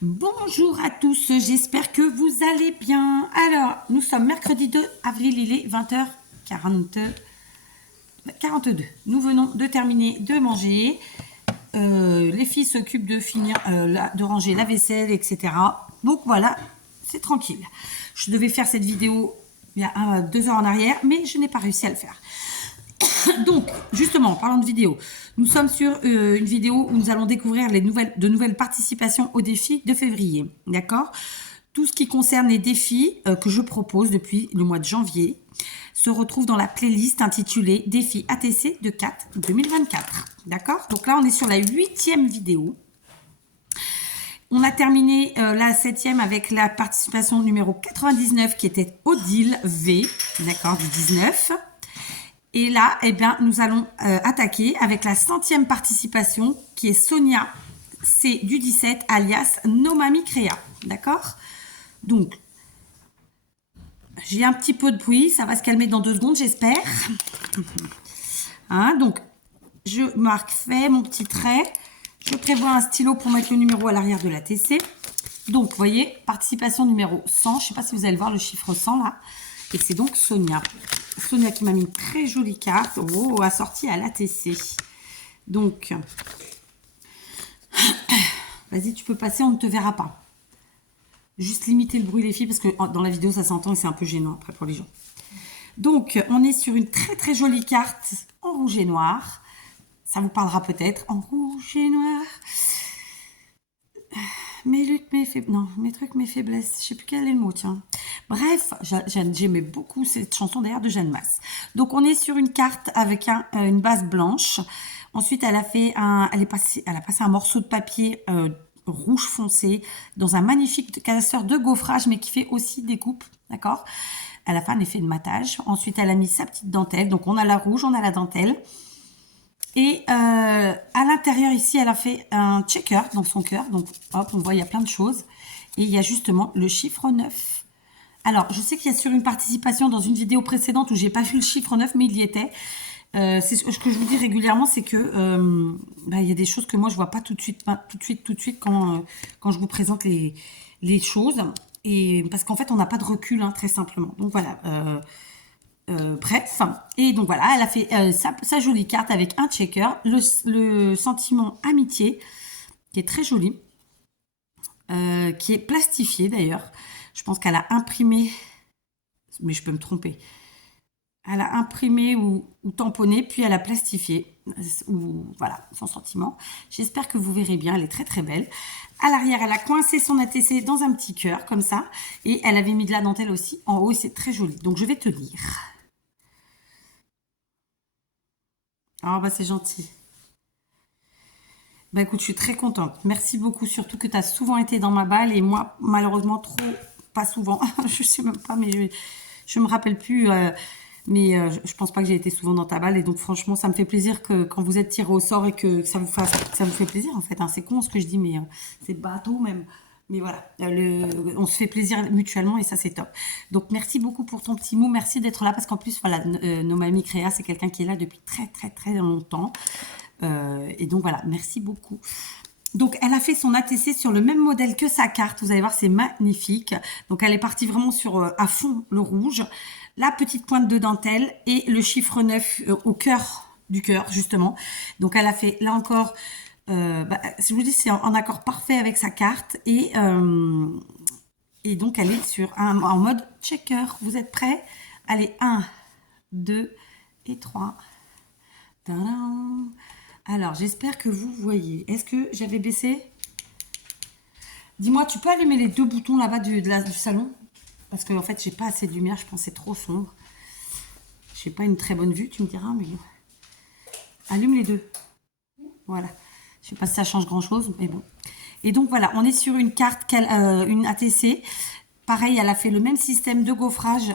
Bonjour à tous, j'espère que vous allez bien. Alors, nous sommes mercredi 2 avril, il est 20h42. Nous venons de terminer de manger. Les filles s'occupent de finir, de ranger la vaisselle, etc. Donc voilà, c'est tranquille. Je devais faire cette vidéo il y a 2 heures en arrière, mais je n'ai pas réussi à le faire. Donc, justement, parlant de vidéo, nous sommes sur une vidéo où nous allons découvrir de nouvelles participations au défi de février. D'accord? Tout ce qui concerne les défis que je propose depuis le mois de janvier se retrouve dans la playlist intitulée Défi ATC de 4 2024. D'accord? Donc là, on est sur la 8e vidéo. On a terminé la 7e avec la participation numéro 99 qui était Odile V, d'accord, du 19. Et là, eh bien, nous allons attaquer avec la 100e participation qui est Sonia C du 17 alias Nomami Créa. D'accord? Donc, j'ai un petit peu de bruit, ça va se calmer dans 2 secondes, j'espère. Hein, donc, je marque fait mon petit trait. Je prévois un stylo pour mettre le numéro à l'arrière de la TC. Donc, vous voyez, participation numéro 100. Je ne sais pas si vous allez voir le chiffre 100 là. Et c'est donc Sonia. Sonia qui m'a mis une très jolie carte. Oh, assortie à l'ATC. Donc, vas-y, tu peux passer, on ne te verra pas. Juste limiter le bruit, les filles, parce que dans la vidéo, ça s'entend et c'est un peu gênant après pour les gens. Donc, on est sur une très très jolie carte en rouge et noir. Ça vous parlera peut-être. En rouge et noir. Mes luttes, mes trucs, mes faiblesses. Je sais plus quel est le mot, tiens. Bref, j'aimais beaucoup cette chanson d'ailleurs de Jeanne Masse. Donc, on est sur une carte avec une base blanche. Ensuite, elle a passé un morceau de papier rouge foncé dans un magnifique casseur de gaufrage, mais qui fait aussi des coupes, d'accord? À la fin, un effet de matage. Ensuite, elle a mis sa petite dentelle. Donc, on a la rouge, on a la dentelle. Et à l'intérieur ici, elle a fait un checker dans son cœur. Donc, hop, on voit, il y a plein de choses. Et il y a justement le chiffre 9. Alors, je sais qu'il y a sur une participation dans une vidéo précédente où j'ai pas vu le chiffre 9, mais il y était. C'est ce que je vous dis régulièrement, c'est que il y a des choses que moi, je vois pas tout de suite quand je vous présente les choses. Et parce qu'en fait, on n'a pas de recul, hein, très simplement. Donc, voilà. Bref, et donc voilà, elle a fait sa jolie carte avec un checker, le sentiment amitié, qui est très joli, qui est plastifié d'ailleurs. Je pense qu'elle a imprimé, mais je peux me tromper, elle a imprimé ou tamponné, puis elle a plastifié, ou voilà, son sentiment. J'espère que vous verrez bien, elle est très très belle. À l'arrière, elle a coincé son ATC dans un petit cœur, comme ça, et elle avait mis de la dentelle aussi en haut, et c'est très joli. Donc je vais te lire. Ah bah c'est gentil. Bah écoute, je suis très contente. Merci beaucoup, surtout que tu as souvent été dans ma balle et moi, malheureusement, trop, pas souvent. Je sais même pas, mais je me rappelle plus. Mais je pense pas que j'ai été souvent dans ta balle. Et donc franchement, ça me fait plaisir que quand vous êtes tiré au sort et que ça vous fait plaisir en fait. Hein. C'est con ce que je dis, mais c'est bateau même. Mais voilà, on se fait plaisir mutuellement et ça c'est top. Donc merci beaucoup pour ton petit mot, merci d'être là parce qu'en plus voilà, Nomami Créa c'est quelqu'un qui est là depuis très très très longtemps. Et donc voilà, merci beaucoup. Donc elle a fait son ATC sur le même modèle que sa carte, vous allez voir c'est magnifique. Donc elle est partie vraiment sur à fond le rouge, la petite pointe de dentelle et le chiffre 9 au cœur du cœur justement. Donc elle a fait là encore je vous dis, c'est en accord parfait avec sa carte et donc elle est en mode checker. Vous êtes prêts? Allez, 1, 2 et 3. Tadam. Alors, j'espère que vous voyez. Est-ce que j'avais baissé? Dis-moi, tu peux allumer les 2 boutons là-bas du salon? Parce que en fait, j'ai pas assez de lumière, je pense que c'est trop sombre. J'ai pas une très bonne vue, tu me diras, mais allume les 2. Voilà. Je sais pas si ça change grand-chose, mais bon. Et donc, voilà, on est sur une carte, une ATC. Pareil, elle a fait le même système de gaufrage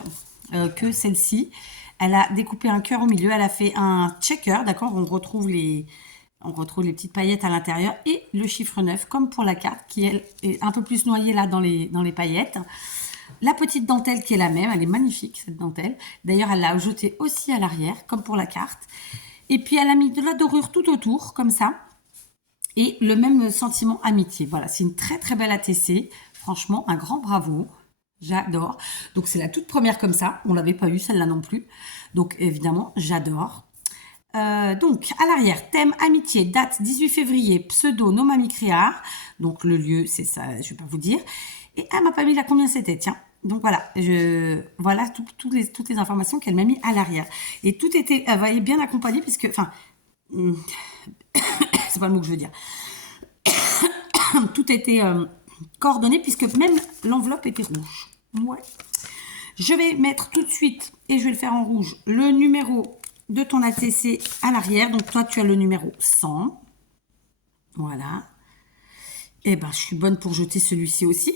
que celle-ci. Elle a découpé un cœur au milieu. Elle a fait un checker, d'accord? On retrouve les petites paillettes à l'intérieur. Et le chiffre 9, comme pour la carte, qui elle, est un peu plus noyée là dans les paillettes. La petite dentelle qui est la même. Elle est magnifique, cette dentelle. D'ailleurs, elle l'a jetée aussi à l'arrière, comme pour la carte. Et puis, elle a mis de la dorure tout autour, comme ça. Et le même sentiment amitié. Voilà, c'est une très très belle ATC. Franchement, un grand bravo. J'adore. Donc c'est la toute première comme ça. On l'avait pas eu celle-là non plus. Donc évidemment, j'adore. Donc à l'arrière, thème amitié, date 18 février, pseudo Nomami Créard. Donc le lieu, c'est ça, je vais pas vous dire. Et elle m'a pas mis là combien c'était, tiens. Donc voilà, voilà toutes les informations qu'elle m'a mis à l'arrière. Et tout était, elle va bien accompagné puisque, enfin, c'est pas le mot que je veux dire. Tout était coordonné puisque même l'enveloppe était rouge. Ouais. Je vais mettre tout de suite, et je vais le faire en rouge, le numéro de ton ATC à l'arrière. Donc toi, tu as le numéro 100. Voilà. Eh ben, je suis bonne pour jeter celui-ci aussi.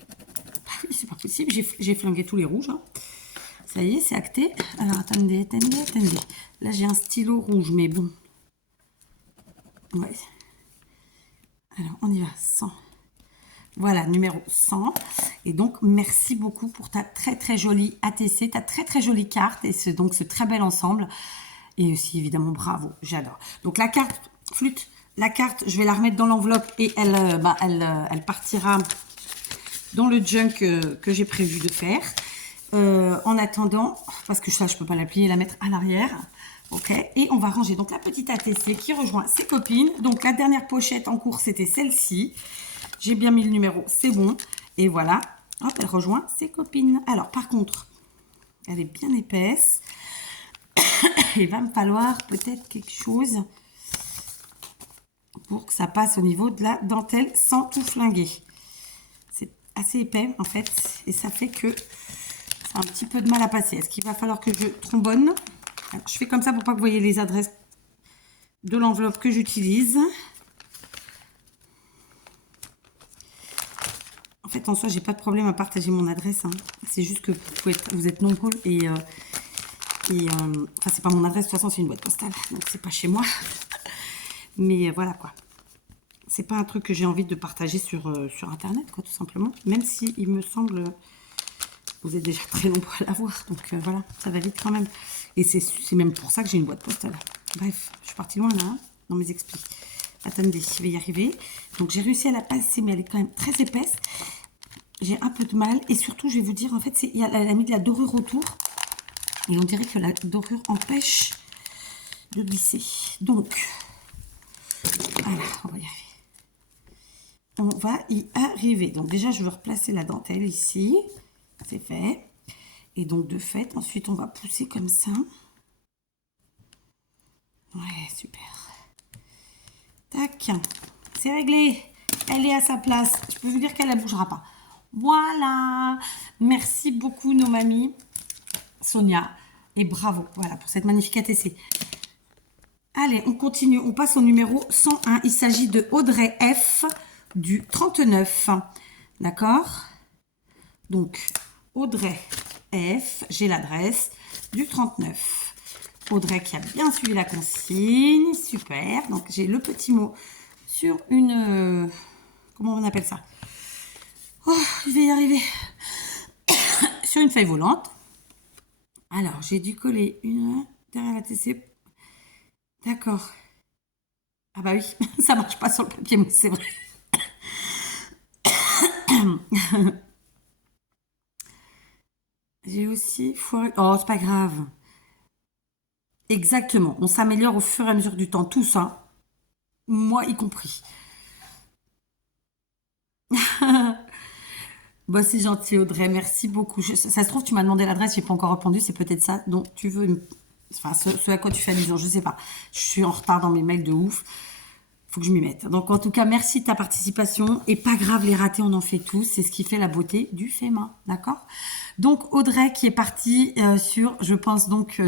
Ah oui, c'est pas possible. J'ai flingué tous les rouges. Hein. Ça y est, c'est acté. Alors, attendez. Là, j'ai un stylo rouge, mais bon. Ouais. Alors, on y va. 100. Voilà, numéro 100. Et donc, merci beaucoup pour ta très, très jolie ATC, ta très, très jolie carte et ce très bel ensemble. Et aussi, évidemment, bravo, j'adore. Donc, la carte, flûte, la carte, je vais la remettre dans l'enveloppe et elle partira dans le junk que j'ai prévu de faire. En attendant, parce que ça, je peux pas la plier et la mettre à l'arrière. Ok, et on va ranger donc la petite ATC qui rejoint ses copines. Donc, la dernière pochette en cours, c'était celle-ci. J'ai bien mis le numéro, c'est bon. Et voilà, hop, elle rejoint ses copines. Alors, par contre, elle est bien épaisse. Il va me falloir peut-être quelque chose pour que ça passe au niveau de la dentelle sans tout flinguer. C'est assez épais, en fait, et ça fait que ça a un petit peu de mal à passer. Est-ce qu'il va falloir que je trombonne? Alors, je fais comme ça pour pas que vous voyez les adresses de l'enveloppe que j'utilise. En fait, en soi, j'ai pas de problème à partager mon adresse. Hein. C'est juste que vous êtes nombreux et enfin, c'est pas mon adresse. De toute façon, c'est une boîte postale, donc c'est pas chez moi. Mais voilà quoi. C'est pas un truc que j'ai envie de partager sur Internet, quoi, tout simplement. Même si il me semble, vous êtes déjà très nombreux à l'avoir, donc voilà, ça va vite quand même. Et c'est même pour ça que j'ai une boîte postale. Bref, je suis partie loin là, hein, dans mes explics. Attendez, je vais y arriver. Donc j'ai réussi à la passer, mais elle est quand même très épaisse. J'ai un peu de mal. Et surtout, je vais vous dire, en fait, elle a mis de la dorure autour. Et on dirait que la dorure empêche de glisser. Donc, voilà, on va y arriver. On va y arriver. Donc déjà, je vais replacer la dentelle ici. C'est fait. Et donc, de fait, ensuite, on va pousser comme ça. Ouais, super. Tac. C'est réglé. Elle est à sa place. Je peux vous dire qu'elle ne bougera pas. Voilà. Merci beaucoup, nos mamies. Sonia. Et bravo, voilà, pour cette magnifique ATC. Allez, on continue. On passe au numéro 101. Il s'agit de Audrey F. du 39. D'accord? Donc, Audrey F. J'ai l'adresse du 39. Audrey qui a bien suivi la consigne. Super. Donc, j'ai le petit mot sur une... comment on appelle ça? Oh, je vais y arriver. Sur une feuille volante. Alors, j'ai dû coller une derrière la TC. D'accord. Ah bah oui, ça marche pas sur le papier mousse, c'est vrai. J'ai aussi foiré... Oh, c'est pas grave. Exactement. On s'améliore au fur et à mesure du temps. Tout ça, moi y compris. Bon, c'est gentil, Audrey. Merci beaucoup. Ça se trouve, tu m'as demandé l'adresse, j'ai pas encore répondu. C'est peut-être ça dont tu veux... Enfin, ce à quoi tu fais allusion, je sais pas. Je suis en retard dans mes mails de ouf. Faut que je m'y mette. Donc, en tout cas, merci de ta participation. Et pas grave, les ratés, on en fait tous. C'est ce qui fait la beauté du fait main. D'accord? Donc, Audrey qui est partie sur, je pense donc,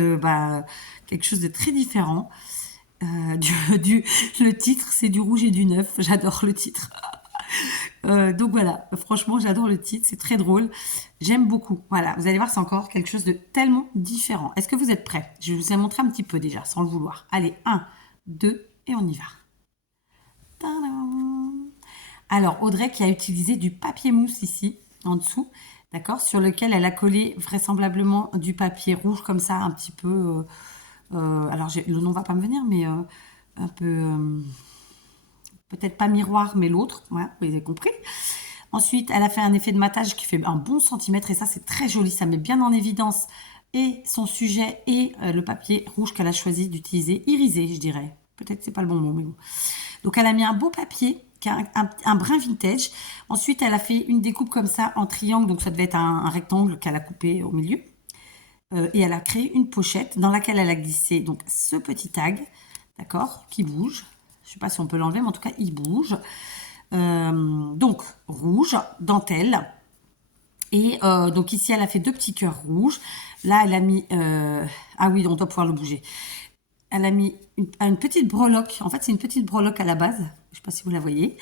quelque chose de très différent. Le titre, c'est du rouge et du neuf. J'adore le titre. Donc voilà, franchement, j'adore le titre, c'est très drôle. J'aime beaucoup. Voilà, vous allez voir, c'est encore quelque chose de tellement différent. Est-ce que vous êtes prêts? Je vous ai montré un petit peu déjà, sans le vouloir. Allez, 1, 2, et on y va. Tadam! Alors, Audrey qui a utilisé du papier mousse ici, en dessous, d'accord, sur lequel elle a collé vraisemblablement du papier rouge comme ça, un petit peu... alors, le nom va pas me venir, mais un peu... Peut-être pas miroir, mais l'autre. Ouais, vous avez compris. Ensuite, elle a fait un effet de matage qui fait un bon centimètre. Et ça, c'est très joli. Ça met bien en évidence et son sujet et le papier rouge qu'elle a choisi d'utiliser. Irisé, je dirais. Peut-être c'est pas le bon mot, mais bon. Donc, elle a mis un beau papier, qui a un brin vintage. Ensuite, elle a fait une découpe comme ça en triangle. Donc, ça devait être un rectangle qu'elle a coupé au milieu. Et elle a créé une pochette dans laquelle elle a glissé donc ce petit tag, d'accord, qui bouge. Je ne sais pas si on peut l'enlever, mais en tout cas, il bouge. Donc, rouge, dentelle. Et donc ici, elle a fait 2 petits cœurs rouges. Là, elle a mis... ah oui, on doit pouvoir le bouger. Elle a mis une petite breloque. En fait, c'est une petite breloque à la base. Je ne sais pas si vous la voyez.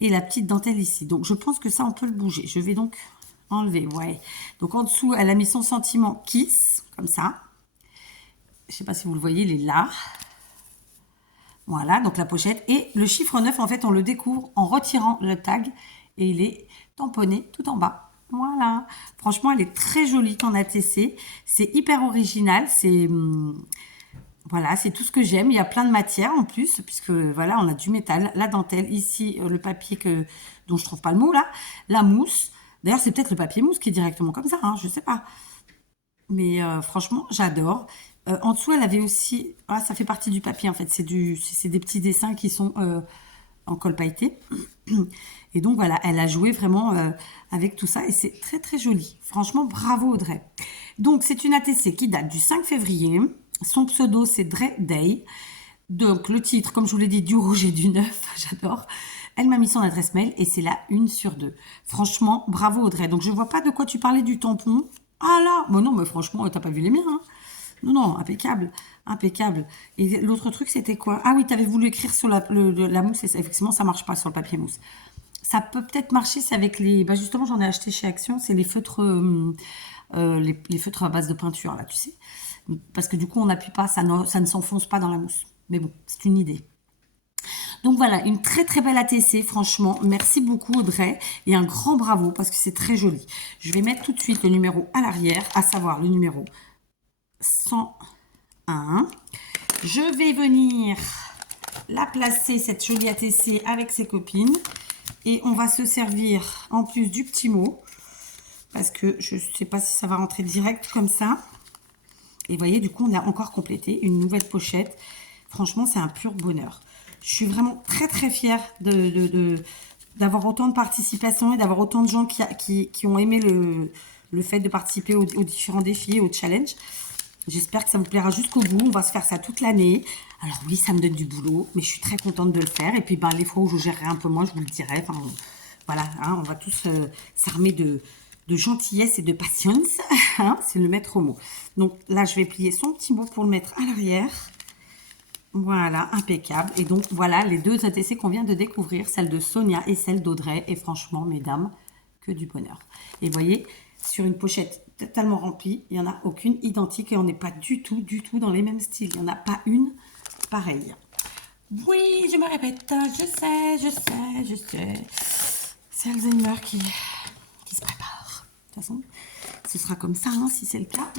Et la petite dentelle ici. Donc, je pense que ça, on peut le bouger. Je vais donc enlever, ouais. Donc, en dessous, elle a mis son sentiment Kiss, comme ça. Je ne sais pas si vous le voyez, il est là. Voilà, donc la pochette. Et le chiffre 9, en fait, on le découvre en retirant le tag. Et il est tamponné tout en bas. Voilà. Franchement, elle est très jolie en ATC. C'est hyper original. C'est... Voilà, c'est tout ce que j'aime. Il y a plein de matières en plus, puisque voilà, on a du métal, la dentelle, ici le papier dont je trouve pas le mot là, la mousse. D'ailleurs, c'est peut-être le papier mousse qui est directement comme ça, hein, je sais pas. Mais franchement, j'adore. En dessous, elle avait aussi, ah, ça fait partie du papier en fait. C'est des petits dessins qui sont en colle pailleté. Et donc voilà, elle a joué vraiment avec tout ça et c'est très très joli. Franchement, bravo Audrey. Donc c'est une ATC qui date du 5 février. Son pseudo, c'est Dre Day. Donc, le titre, comme je vous l'ai dit, du rouge et du neuf, j'adore. Elle m'a mis son adresse mail et c'est la 1/2. Franchement, bravo Audrey. Donc, je ne vois pas de quoi tu parlais du tampon. Ah là, bon non, mais franchement, t'as pas vu les miens, hein. Non, non, impeccable, impeccable. Et l'autre truc, c'était quoi? Ah oui, tu avais voulu écrire sur la mousse, et ça, effectivement, ça marche pas sur le papier mousse. Ça peut peut-être marcher, c'est avec les... Bah justement, j'en ai acheté chez Action, c'est les feutres, les feutres à base de peinture, là, tu sais. Parce que du coup, on n'appuie pas, ça ne s'enfonce pas dans la mousse. Mais bon, c'est une idée. Donc voilà, une très très belle ATC, franchement. Merci beaucoup Audrey et un grand bravo parce que c'est très joli. Je vais mettre tout de suite le numéro à l'arrière, à savoir le numéro 101. Je vais venir la placer, cette jolie ATC, avec ses copines. Et on va se servir en plus du petit mot. Parce que je ne sais pas si ça va rentrer direct comme ça. Et vous voyez, du coup, on a encore complété une nouvelle pochette. Franchement, c'est un pur bonheur. Je suis vraiment très, très fière d'avoir autant de participation et d'avoir autant de gens qui ont aimé le fait de participer aux différents défis, aux challenges. J'espère que ça vous plaira jusqu'au bout. On va se faire ça toute l'année. Alors oui, ça me donne du boulot, mais je suis très contente de le faire. Et puis, ben, les fois où je gérerai un peu moins, je vous le dirai. Enfin, voilà, hein, on va tous s'armer de gentillesse et de patience, hein, c'est le maître mot. Donc là, je vais plier son petit mot pour le mettre à l'arrière. Voilà, impeccable. Et donc, voilà les deux ATC qu'on vient de découvrir, celle de Sonia et celle d'Audrey. Et franchement, mesdames, que du bonheur. Et vous voyez, sur une pochette totalement remplie, il n'y en a aucune identique et on n'est pas du tout dans les mêmes styles. Il n'y en a pas une pareille. Oui, je me répète, je sais. C'est Alzheimer qui se prépare. De toute façon, ce sera comme ça, hein, si c'est le cas.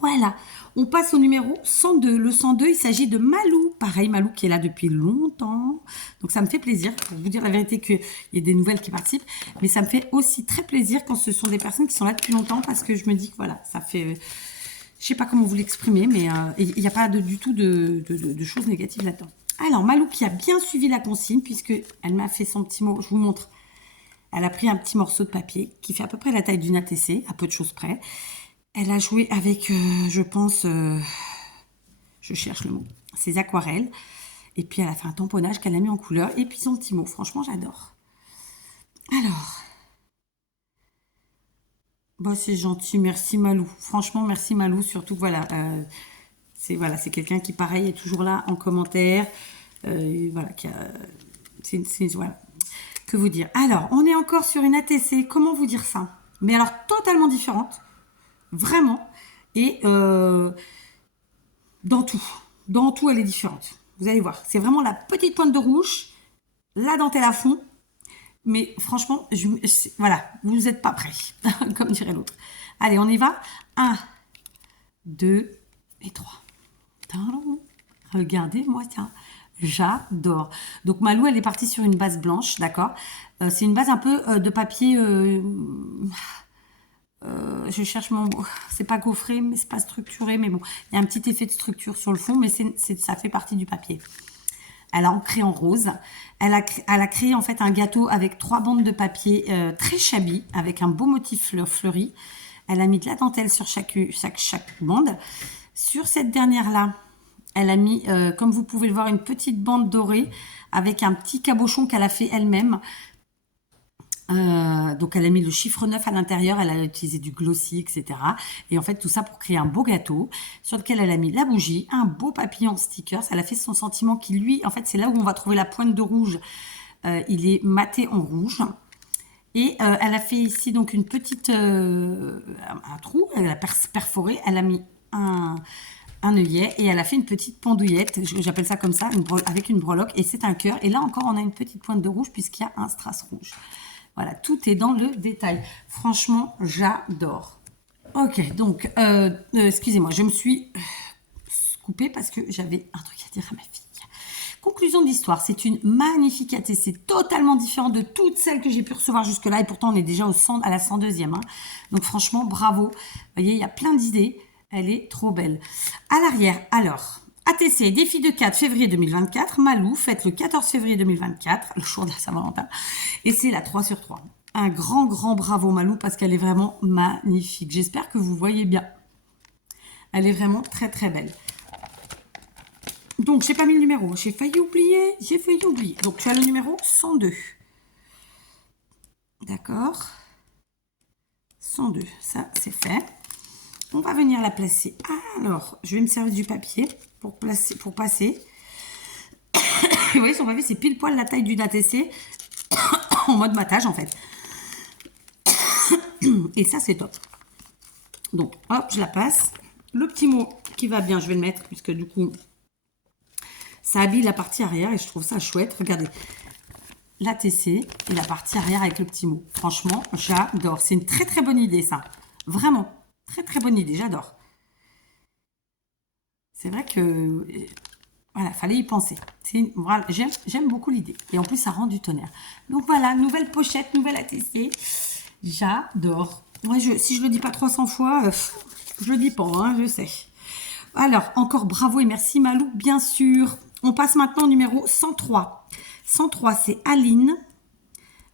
Voilà, on passe au numéro 102. Le 102, il s'agit de Malou. Pareil, Malou qui est là depuis longtemps. Donc ça me fait plaisir, pour vous dire la vérité, qu'il y ait des nouvelles qui participent. Mais ça me fait aussi très plaisir quand ce sont des personnes qui sont là depuis longtemps parce que je me dis que voilà, ça fait... je sais pas comment vous l'exprimer, mais il n'y a pas du tout de choses négatives là-dedans. Alors, Malou qui a bien suivi la consigne puisqu'elle m'a fait son petit mot, je vous montre. Elle a pris un petit morceau de papier qui fait à peu près la taille d'une ATC, à peu de choses près. Elle a joué avec, je pense, je cherche le mot, ses aquarelles. Et puis, elle a fait un tamponnage qu'elle a mis en couleur. Et puis, son petit mot. Franchement, j'adore. Alors. Bon, c'est gentil. Merci, Malou. Franchement, merci, Malou. Surtout, voilà. C'est quelqu'un qui, pareil, est toujours là en commentaire. Voilà, voilà. Que vous dire? Alors, on est encore sur une ATC. Comment vous dire ça? Mais alors, totalement différente. Vraiment. Et dans tout, elle est différente. Vous allez voir. C'est vraiment la petite pointe de rouge, la dentelle à fond. Mais franchement, voilà, vous n'êtes pas prêts, comme dirait l'autre. Allez, on y va. 1, 2 et 3. Regardez-moi, tiens. J'adore. Donc Malou, elle est partie sur une base blanche, d'accord. C'est une base un peu de papier. Je cherche mon mot. C'est pas gaufré, mais c'est pas structuré, mais bon, il y a un petit effet de structure sur le fond, mais ça fait partie du papier. Elle a ancré en rose. Elle a créé en fait un gâteau avec 3 bandes de papier très shabby, avec un beau motif fleuri. Elle a mis de la dentelle sur chaque bande. Sur cette dernière-là, elle a mis, comme vous pouvez le voir, une petite bande dorée avec un petit cabochon qu'elle a fait elle-même. Donc elle a mis le chiffre 9 à l'intérieur, elle a utilisé du glossy, etc. Et en fait tout ça pour créer un beau gâteau sur lequel elle a mis la bougie, un beau papillon stickers. Elle a fait son sentiment qui lui, en fait c'est là où on va trouver la pointe de rouge. Il est maté en rouge. Et elle a fait ici donc une petite un trou, elle a perforé, elle a mis un œillet et elle a fait une petite pendouillette, j'appelle ça comme ça, avec une breloque, et c'est un cœur. Et là encore on a une petite pointe de rouge puisqu'il y a un strass rouge. Voilà, tout est dans le détail. Franchement, j'adore. Ok, donc, excusez-moi, je me suis coupée parce que j'avais un truc à dire à ma fille. Conclusion de l'histoire, c'est une magnifique ATC, totalement différente de toutes celles que j'ai pu recevoir jusque-là, et pourtant on est déjà à la 102e. Hein. Donc franchement, bravo. Vous voyez, il y a plein d'idées. Elle est trop belle. À l'arrière, alors, ATC, défi de 4 février 2024. Malou, fête le 14 février 2024, le jour de la Saint-Valentin. Et c'est la 3 sur 3. Un grand, grand bravo Malou parce qu'elle est vraiment magnifique. J'espère que vous voyez bien. Elle est vraiment très, très belle. Donc, j'ai pas mis le numéro. J'ai failli oublier. Donc, tu as le numéro 102. D'accord. 102. Ça, c'est fait. On va venir la placer. Alors, je vais me servir du papier pour passer. Vous voyez, sur le papier, c'est pile poil la taille d'une ATC en mode matage, en fait. Et ça, c'est top. Donc, hop, je la passe. Le petit mot qui va bien, je vais le mettre, puisque du coup, ça habille la partie arrière et je trouve ça chouette. Regardez, l'ATC et la partie arrière avec le petit mot. Franchement, j'adore. C'est une très, très bonne idée, ça. Vraiment. Très, très bonne idée. J'adore. C'est vrai que... Voilà, fallait y penser. Voilà, j'aime beaucoup l'idée. Et en plus, ça rend du tonnerre. Donc voilà, nouvelle pochette, nouvelle ATC. J'adore. Ouais, si je le dis pas 300 fois, je le dis pas, hein, je sais. Alors, encore bravo et merci Malou, bien sûr. On passe maintenant au numéro 103. 103, c'est Aline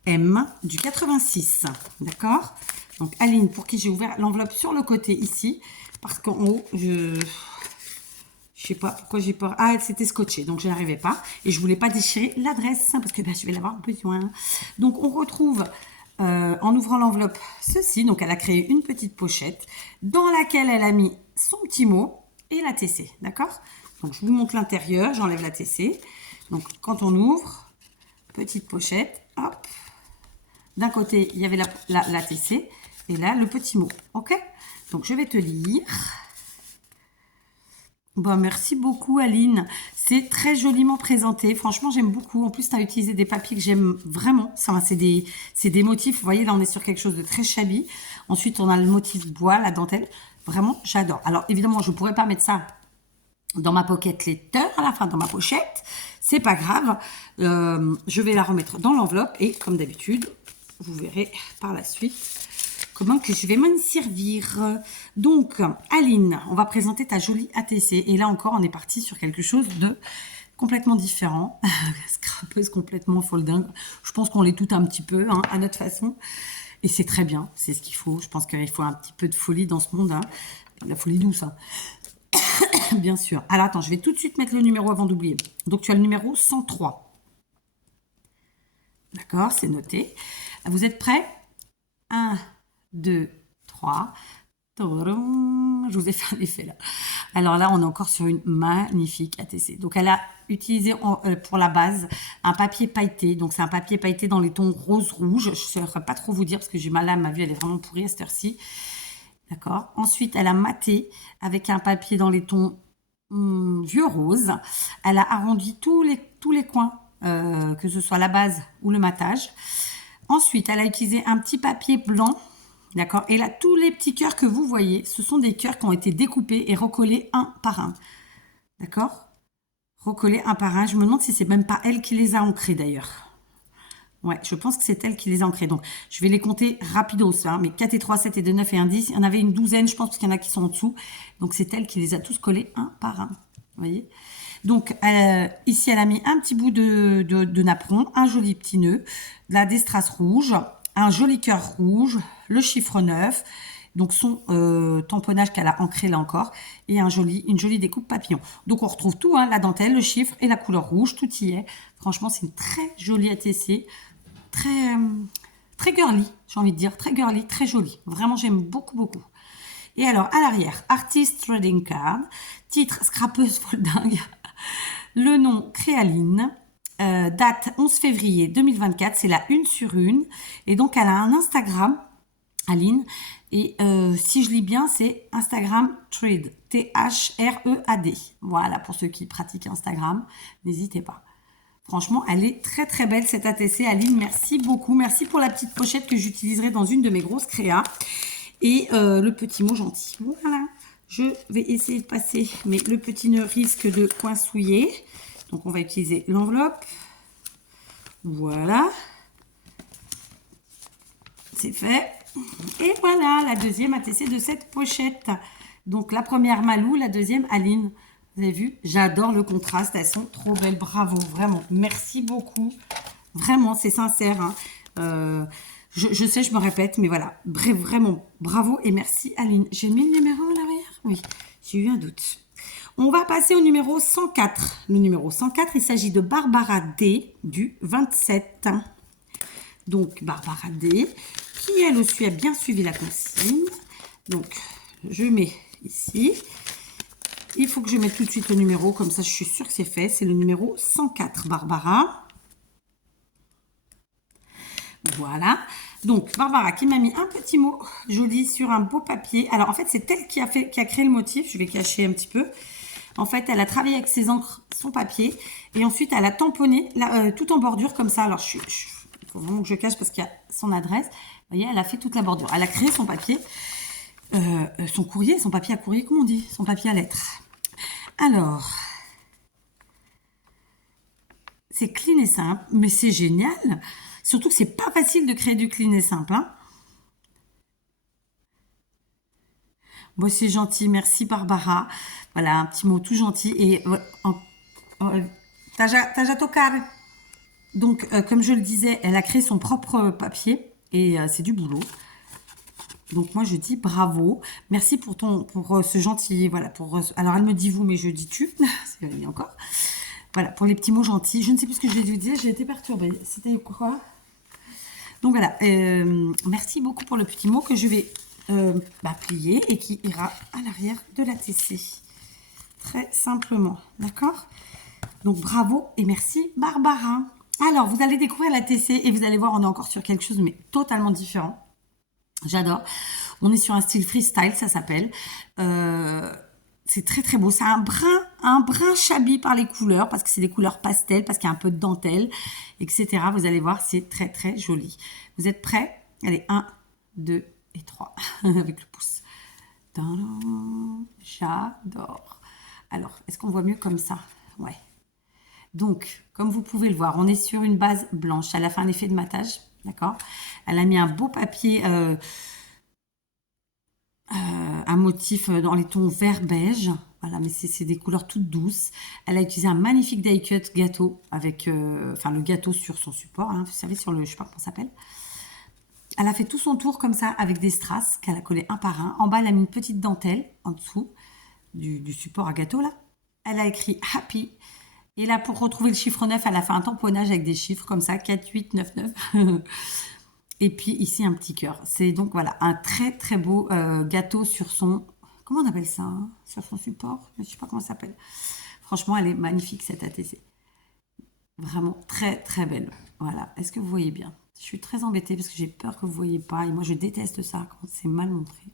M du 86. D'accord? Donc Aline, pour qui j'ai ouvert l'enveloppe sur le côté ici. Parce qu'en haut, je sais pas pourquoi j'ai peur. Ah, elle s'était scotchée, donc je n'arrivais pas. Et je voulais pas déchirer l'adresse, parce que je vais l'avoir besoin. Donc on retrouve, en ouvrant l'enveloppe, ceci. Donc elle a créé une petite pochette dans laquelle elle a mis son petit mot et la TC. D'accord? Donc je vous montre l'intérieur, j'enlève la TC. Donc quand on ouvre, petite pochette, hop. D'un côté, il y avait la TC et là, le petit mot. Ok? Donc je vais te lire. Bon, merci beaucoup Aline, c'est très joliment présenté, franchement j'aime beaucoup. En plus tu as utilisé des papiers que j'aime vraiment, c'est des motifs, vous voyez là on est sur quelque chose de très shabby. Ensuite on a le motif bois, la dentelle, vraiment j'adore. Alors évidemment je ne pourrais pas mettre ça dans ma pocket letter, à la fin dans ma pochette, c'est pas grave. Je vais la remettre dans l'enveloppe et comme d'habitude, vous verrez par la suite comment que je vais m'en servir. Donc, Aline, on va présenter ta jolie ATC. Et là encore, on est parti sur quelque chose de complètement différent. Scrapeuse complètement folding. Je pense qu'on l'est tout un petit peu, hein, à notre façon. Et c'est très bien, c'est ce qu'il faut. Je pense qu'il faut un petit peu de folie dans ce monde. Hein. La folie douce, hein. Bien sûr. Alors, attends, je vais tout de suite mettre le numéro avant d'oublier. Donc, tu as le numéro 103. D'accord, c'est noté. Vous êtes prêts? 1, 2, 3. Je vous ai fait un effet là. Alors là, on est encore sur une magnifique ATC. Donc, elle a utilisé pour la base un papier pailleté. Donc, c'est un papier pailleté dans les tons rose-rouge. Je ne saurais pas trop vous dire parce que j'ai mal à ma vue. Elle est vraiment pourrie à cette heure-ci. D'accord. Ensuite, elle a maté avec un papier dans les tons vieux rose. Elle a arrondi tous les coins, que ce soit la base ou le matage. Ensuite, elle a utilisé un petit papier blanc. D'accord? Et là, tous les petits cœurs que vous voyez, ce sont des cœurs qui ont été découpés et recollés un par un. D'accord? recoller un par un. Je me demande si c'est même pas elle qui les a ancrés d'ailleurs. Ouais, je pense que c'est elle qui les a ancrés. Donc, je vais les compter rapidos, hein, mais 4 et 3, 7 et 2, 9 et 1, 10. Il y en avait une douzaine, je pense, parce qu'il y en a qui sont en dessous. Donc, c'est elle qui les a tous collés un par un. Vous voyez? Donc, ici, elle a mis un petit bout de napperon, un joli petit nœud, de la destrasse rouge, un joli cœur rouge, le chiffre 9, donc son tamponnage qu'elle a ancré là encore, et une jolie découpe papillon. Donc, on retrouve tout, hein, la dentelle, le chiffre et la couleur rouge, tout y est. Franchement, c'est une très jolie ATC. Très girly, j'ai envie de dire, très girly, très jolie. Vraiment, j'aime beaucoup, beaucoup. Et alors, à l'arrière, Artist Trading Card, titre Scrapeuse Folding, le nom Créaline, date 11 février 2024, c'est la 1/1. Et donc, elle a un Instagram, Aline, et si je lis bien, c'est Instagram Trade, T-H-R-E-A-D. Voilà, pour ceux qui pratiquent Instagram, n'hésitez pas. Franchement, elle est très très belle cette ATC. Aline, merci beaucoup. Merci pour la petite pochette que j'utiliserai dans une de mes grosses créas. Et le petit mot gentil. Voilà. Je vais essayer de passer, mais le petit nœud risque de coinsouiller. Donc, on va utiliser l'enveloppe. Voilà. C'est fait. Et voilà, la deuxième ATC de cette pochette. Donc, la première Malou, la deuxième Aline. Vous avez vu, j'adore le contraste, elles sont trop belles, bravo, vraiment, merci beaucoup, vraiment, c'est sincère, hein. Je sais, je me répète, mais voilà, bref, vraiment, bravo et merci Aline. J'ai mis le numéro à l'arrière? Oui, j'ai eu un doute. On va passer au numéro 104. Le numéro 104, il s'agit de Barbara D du 27. Donc, Barbara D, qui elle aussi a bien suivi la consigne. Donc, je mets ici. Il faut que je mette tout de suite le numéro, comme ça je suis sûre que c'est fait. C'est le numéro 104, Barbara. Voilà. Donc, Barbara qui m'a mis un petit mot joli sur un beau papier. Alors, en fait, c'est elle qui a créé le motif. Je vais cacher un petit peu. En fait, elle a travaillé avec ses encres, son papier. Et ensuite, elle a tamponné tout en bordure comme ça. Alors, il faut vraiment que je cache parce qu'il y a son adresse. Vous voyez, elle a fait toute la bordure. Elle a créé son papier, son courrier, son papier à courrier, comment on dit? Son papier à lettres. Alors, c'est clean et simple, mais c'est génial. Surtout que c'est pas facile de créer du clean et simple, hein. Bon, c'est gentil, merci Barbara. Voilà, un petit mot tout gentil. Et t'as déjà toccare. Donc, comme je le disais, elle a créé son propre papier et c'est du boulot. Donc moi je dis bravo, merci pour ce gentil, voilà, alors elle me dit vous mais je dis tu, c'est encore, voilà, pour les petits mots gentils, je ne sais plus ce que je vais lui dire, j'ai été perturbée, c'était quoi? Donc voilà, merci beaucoup pour le petit mot que je vais plier et qui ira à l'arrière de la TC, très simplement, d'accord? Donc bravo et merci Barbara. Alors vous allez découvrir la TC et vous allez voir on est encore sur quelque chose mais totalement différent. J'adore. On est sur un style freestyle, ça s'appelle. C'est très très beau. C'est un brin chablis par les couleurs, parce que c'est des couleurs pastel, parce qu'il y a un peu de dentelle, etc. Vous allez voir, c'est très très joli. Vous êtes prêts? Allez, 1, 2 et 3, avec le pouce. J'adore. Alors, est-ce qu'on voit mieux comme ça? Ouais. Donc, comme vous pouvez le voir, on est sur une base blanche. Elle a fait un effet de matage, d'accord? Elle a mis un beau papier, un motif dans les tons vert beige. Voilà, mais c'est des couleurs toutes douces. Elle a utilisé un magnifique die cut gâteau avec, le gâteau sur son support. Hein, vous savez, sur le, je sais pas comment ça s'appelle. Elle a fait tout son tour comme ça avec des strass qu'elle a collé un par un. En bas, elle a mis une petite dentelle en dessous du support à gâteau là. Elle a écrit Happy. Et là, pour retrouver le chiffre 9, elle a fait un tamponnage avec des chiffres comme ça, 4, 8, 9, 9. Et puis ici, un petit cœur. C'est donc, voilà, un très, très beau gâteau sur son... Comment on appelle ça, hein, sur son support? Je ne sais pas comment ça s'appelle. Franchement, elle est magnifique, cette ATC. Vraiment très, très belle. Voilà. Est-ce que vous voyez bien? Je suis très embêtée parce que j'ai peur que vous ne voyez pas. Et moi, je déteste ça quand c'est mal montré.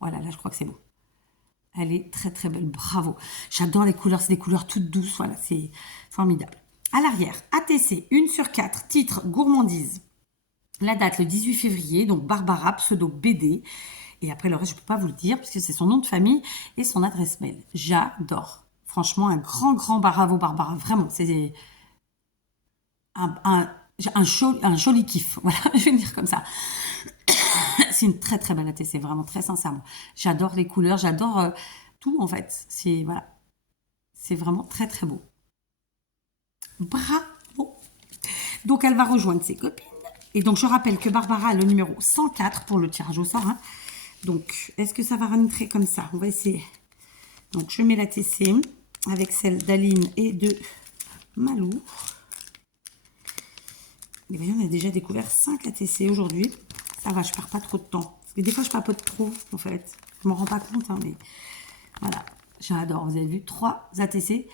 Voilà, là, je crois que c'est bon. Elle est très très belle, bravo. J'adore les couleurs, c'est des couleurs toutes douces, voilà, c'est formidable. À l'arrière, ATC, 1/4, titre gourmandise. La date, le 18 février, donc Barbara, pseudo BD. Et après le reste, je ne peux pas vous le dire, puisque c'est son nom de famille et son adresse mail. J'adore. Franchement, un grand bravo, Barbara. Vraiment, c'est un, un, un joli kiff. Voilà, je vais dire comme ça. C'est une très belle ATC, vraiment, très sincèrement. J'adore les couleurs, j'adore tout, en fait. C'est, voilà, c'est vraiment très beau. Bravo! Donc, elle va rejoindre ses copines. Et donc, je rappelle que Barbara a le numéro 104 pour le tirage au sort. Hein. Donc, est-ce que ça va rentrer comme ça? On va essayer. Donc, je mets la TC avec celle d'Aline et de Malou. Et voyez, on a déjà découvert 5 ATC aujourd'hui. Ça va, je perds pas trop de temps. Parce que des fois, je papote trop, en fait. Je m'en rends pas compte, hein, mais voilà. J'adore. Vous avez vu, 3 ATC.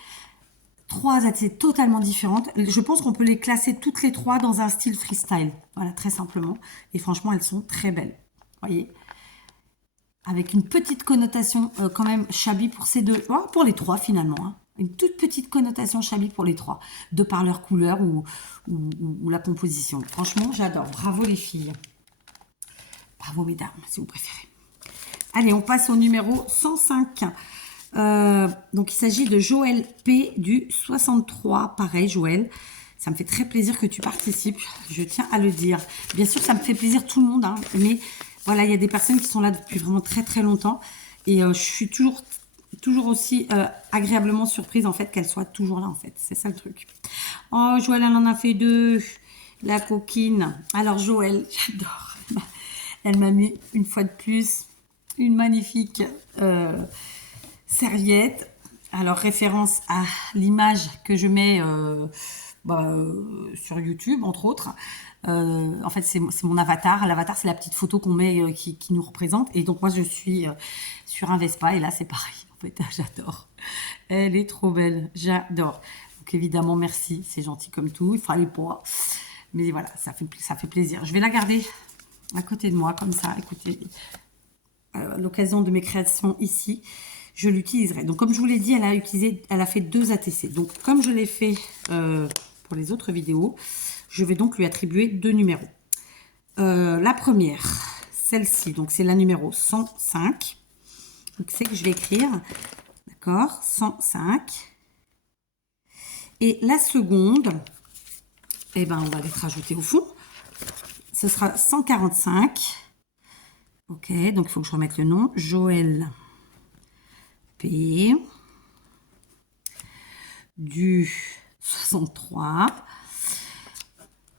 3 ATC totalement différentes. Je pense qu'on peut les classer toutes les 3 dans un style freestyle. Voilà, très simplement. Et franchement, elles sont très belles. Voyez, avec une petite connotation quand même shabby pour ces deux. Oh, pour les 3 finalement. Hein. Une toute petite connotation shabby pour les 3. De par leur couleur ou la composition. Franchement, j'adore. Bravo les filles. Bravo mesdames, si vous préférez. Allez, on passe au numéro 105. Donc, il s'agit de Joël P. du 63. Pareil, Joël. Ça me fait très plaisir que tu participes. Je tiens à le dire. Bien sûr, ça me fait plaisir tout le monde. Hein, mais voilà, il y a des personnes qui sont là depuis vraiment très longtemps. Et je suis toujours aussi agréablement surprise, en fait, qu'elle soit toujours là, en fait. C'est ça le truc. Oh, Joël, elle en a fait 2. La coquine. Alors, Joël, j'adore. Elle m'a mis, une fois de plus, une magnifique... serviette. Alors, référence à l'image que je mets sur YouTube, entre autres. En fait, c'est mon avatar. L'avatar, c'est la petite photo qu'on met qui nous représente. Et donc, moi, je suis sur un Vespa. Et là, c'est pareil. En fait, j'adore. Elle est trop belle. J'adore. Donc, évidemment, merci. C'est gentil comme tout. Il fallait pas. Mais voilà, ça fait plaisir. Je vais la garder à côté de moi, comme ça. Écoutez, à l'occasion de mes créations ici, je l'utiliserai. Donc, comme je vous l'ai dit, elle a fait 2 ATC. Donc, comme je l'ai fait pour les autres vidéos, je vais donc lui attribuer 2 numéros. La première, celle-ci, donc c'est la numéro 105. Donc, c'est que je vais écrire, d'accord, 105. Et la seconde, eh ben, on va les rajouter au fond. Ce sera 145. Ok, donc il faut que je remette le nom. Joël P. du 63.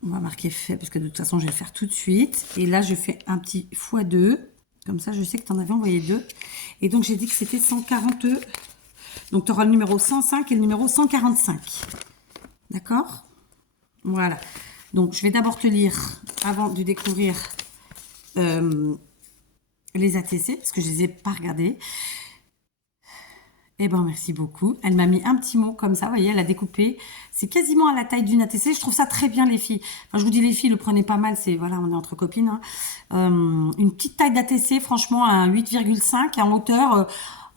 On va marquer fait parce que de toute façon, je vais le faire tout de suite. Et là, je fais un petit x2. Comme ça, je sais que tu en avais envoyé 2. Et donc, j'ai dit que c'était 140. Donc, tu auras le numéro 105 et le numéro 145. D'accord? Voilà. Donc, je vais d'abord te lire, avant de découvrir les ATC, parce que je ne les ai pas regardés. Eh ben, merci beaucoup. Elle m'a mis un petit mot comme ça, vous voyez, elle a découpé. C'est quasiment à la taille d'une ATC. Je trouve ça très bien, les filles. Enfin, je vous dis, les filles, le prenez pas mal. C'est, voilà, on est entre copines. Hein. Une petite taille d'ATC, franchement, un 8,5 en hauteur,